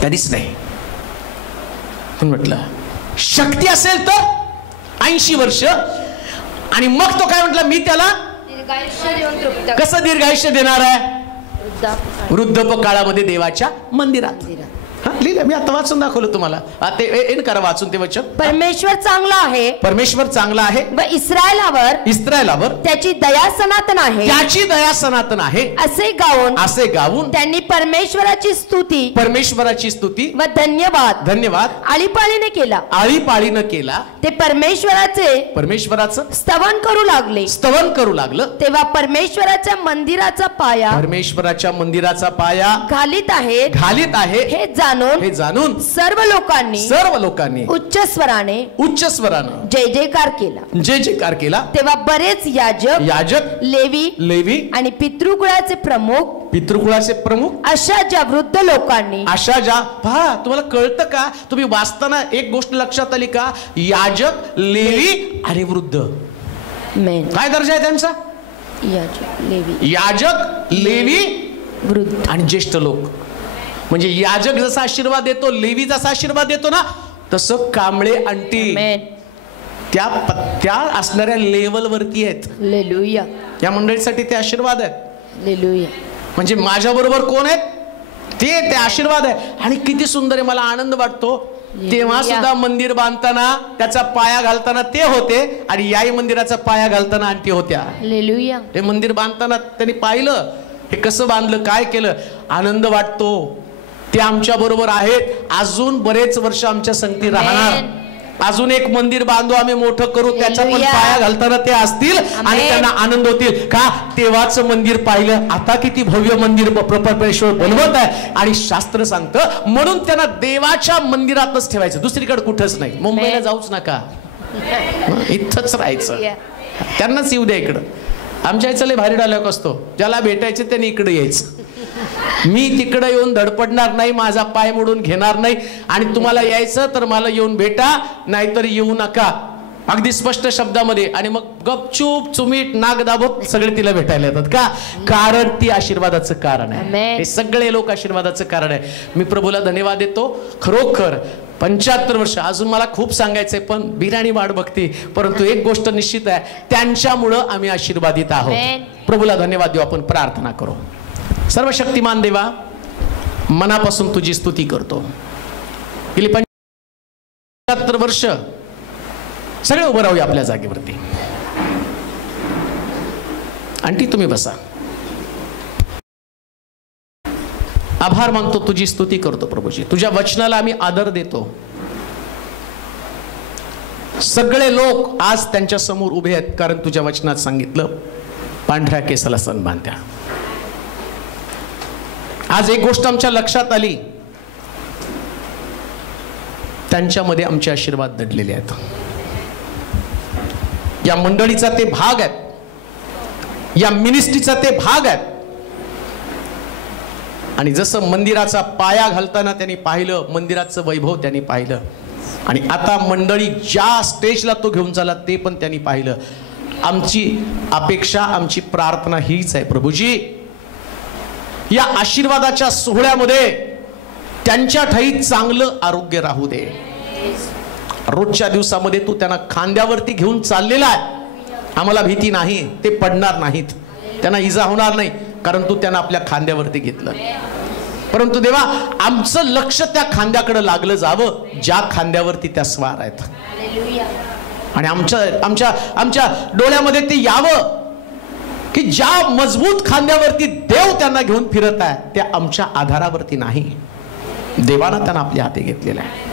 कधीच नाही. म्हटलं शक्ती असेल तर 80 वर्ष, आणि मग तो काय म्हटलं, मी त्याला कसं दीर्घायुष्य देणार आहे? वृद्धप काळामध्ये देवाच्या मंदिरात. लिहिलं मी आता, वाचून दाखवलं तुम्हाला. ते एन करा वाचून ते वचन. परमेश्वर चांगला आहे, परमेश्वर चांगला आहे, व इस्रायलावर त्याची दया सनातन आहे, त्याची दया सनातन आहे, असे गाऊन त्यांनी परमेश्वराची स्तुती व धन्यवाद आळीपाळीने केला. ते परमेश्वराचं स्तवन करू लागलं. तेव्हा परमेश्वराच्या मंदिराचा पाया घालीत आहे हे जाणून सर्व लोकांनी उच्च स्वराने जय जयकार केला. तेव्हा बरेच याजक लेवी आणि पितृकुळाचे प्रमुख अशा ज्या वृद्ध लोकांनी, पहा तुम्हाला कळतं का? तुम्ही वाचताना एक गोष्ट लक्षात आली का? याजक, लेवी आणि वृद्ध. काय दर्जा आहे त्यांचा? याजक, लेवी, वृद्ध आणि ज्येष्ठ लोक. म्हणजे याजक जसा आशीर्वाद देतो, लेवी जसा आशीर्वाद देतो ना, तसं कांबळे आंटी त्या असणाऱ्या लेवल वरती आहेत. या मंडळीसाठी ते आशीर्वाद आहेत. म्हणजे माझ्या बरोबर कोण आहेत? ते आशीर्वाद आहे. आणि किती सुंदर आहे, मला आनंद वाटतो. तेव्हा सुद्धा मंदिर बांधताना त्याचा पाया घालताना ते होते, आणि याही मंदिराचा पाया घालताना आंटी होत्या. हे मंदिर बांधताना त्यांनी पाहिलं हे कसं बांधलं, काय केलं. आनंद वाटतो. ते आमच्या बरोबर आहेत, अजून बरेच वर्ष आमच्या संगती राहणार. अजून एक मंदिर बांधू, आम्ही मोठं करू, त्याचा पण पाया घालताना ते असतील आणि त्यांना आनंद होतील का? तेव्हाचं मंदिर पाहिलं, आता किती भव्य मंदिर परमेश्वर बनवत आहे. आणि शास्त्र सांगतं म्हणून त्यांना देवाच्या मंदिरातच ठेवायचं, दुसरीकडे कुठंच नाही. मुंबईला जाऊच नका, इथंच राहायचं. त्यांनाच येऊ द्या इकडं. आमच्या इथं लय भारी डायलॉग असतो, ज्याला भेटायचे त्याने इकडे यायचं. मी तिकडे येऊन धडपडणार नाही, माझा पाय मोडून घेणार नाही. आणि तुम्हाला यायचं तर मला येऊन भेटा, नाहीतर येऊ नका. अगदी स्पष्ट शब्दामध्ये. आणि मग गपचूप चुमीट नाक दाबत सगळे तिला भेटायला येतात का? कारण ती आशीर्वादाचं कारण आहे. हे सगळे लोक आशीर्वादाचं कारण आहे. मी प्रभूला धन्यवाद देतो. खरोखर 75 वर्ष अजून मला खूप सांगायचंय, पण बिराणी वाट बघते. परंतु एक गोष्ट निश्चित आहे, त्यांच्यामुळं आम्ही आशीर्वादित आहोत. प्रभूला धन्यवाद देऊ. आपण प्रार्थना करू. सर्वशक्तिमान देवा, मनापासून तुझी स्तुती करतो. गेली 75 वर्ष सगळे उभं राहूया आपल्या जागेवरती. आंटी तुम्ही बसा. आभार मानतो, तुझी स्तुती करतो प्रभूजी. तुझ्या वचनाला आम्ही आदर देतो. सगळे लोक आज त्यांच्या समोर उभे आहेत, कारण तुझ्या वचनात सांगितलं पांढऱ्या केसाला सन्मान द्या. आज एक गोष्ट आमच्या लक्षात आली, त्यांच्यामध्ये आमचे आशीर्वाद दडलेले आहेत. या मंडळीचा ते भाग आहेत, या मिनिस्ट्रीचा ते भाग आहेत. आणि जसं मंदिराचा पाया घालताना त्यांनी पाहिलं, मंदिराचं वैभव त्यांनी पाहिलं, आणि आता मंडळी ज्या स्टेजला तो घेऊन चालला ते पण त्यांनी पाहिलं. आमची अपेक्षा, आमची प्रार्थना हीच आहे प्रभूजी, या आशीर्वादाच्या सोहळ्यामध्ये त्यांच्या ठाई चांगलं आरोग्य राहू दे. रोजच्या दिवसामध्ये तू त्यांना खांद्यावरती घेऊन चाललेला आहे, आम्हाला भीती नाही, ते पडणार नाहीत, त्यांना इजा होणार नाही, कारण तू त्यांना आपल्या खांद्यावरती घेतलं. परंतु देवा, आमचं लक्ष त्या खांद्याकडे लागलं जावं ज्या खांद्यावरती त्या स्वार आहेत, आणि आमच्या डोळ्यामध्ये ते यावं की ज्या मजबूत खांद्यावरती देव त्यांना घेऊन फिरत आहे त्या आमच्या आधारावरती नाही, देवानं त्यांना आपल्या हाती घेतलेलं आहे.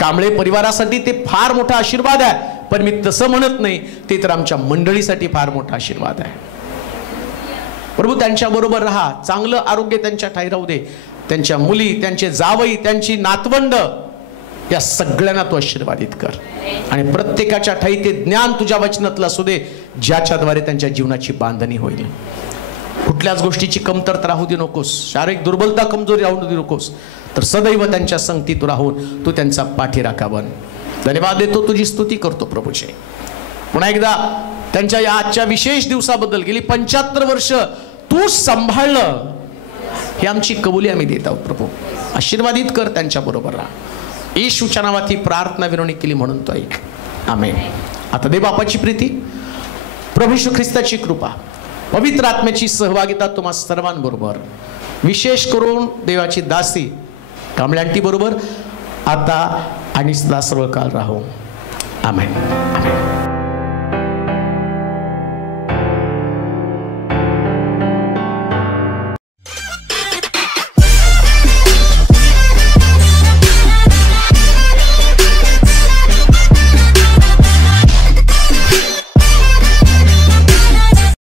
कांबळे परिवारासाठी ते फार मोठा आशीर्वाद आहे, पण मी तसं म्हणत नाही, ते तर आमच्या मंडळीसाठी फार मोठा आशीर्वाद आहे. प्रभू, त्यांच्या बरोबर राहा, चांगलं आरोग्य त्यांच्या ठाई राहू दे. त्यांच्या मुली, त्यांचे जावई, त्यांची नातवंड, या सगळ्यांना तू आशीर्वादित कर, आणि प्रत्येकाच्या ठाई ते ज्ञान तुझ्या वचनातलं असू दे, ज्याच्याद्वारे त्यांच्या जीवनाची बांधणी होईल. कुठल्याच गोष्टीची कमतरता राहू दे नकोस, शारीरिक दुर्बलता, कमजोरी राहू दे नकोस, तर सदैव त्यांच्या संगतीत राहून तू त्यांचा पाठीराखा बन. धन्यवाद देतो, तुझी स्तुती करतो प्रभूचे. पुन्हा एकदा त्यांच्या या आजच्या विशेष दिवसाबद्दल, गेली 75 वर्ष तू सांभाळलं, ही आमची कबुली आम्ही देत आहोत प्रभू. आशीर्वादित कर, त्यांच्या बरोबर राहा. येशूच्या नावात ही प्रार्थना विनवणी केली म्हणून तो ऐक. आमेन. आता देव बापाची प्रीती, प्रभू येशू ख्रिस्ताची कृपा, पवित्र आत्म्याची सहभागिता तुम्हा सर्वांबरोबर, विशेष करून देवाची दासी कांबळे आंटी बरोबर आता आणि सदा सर्व काळ राहो. आमेन. आमेन.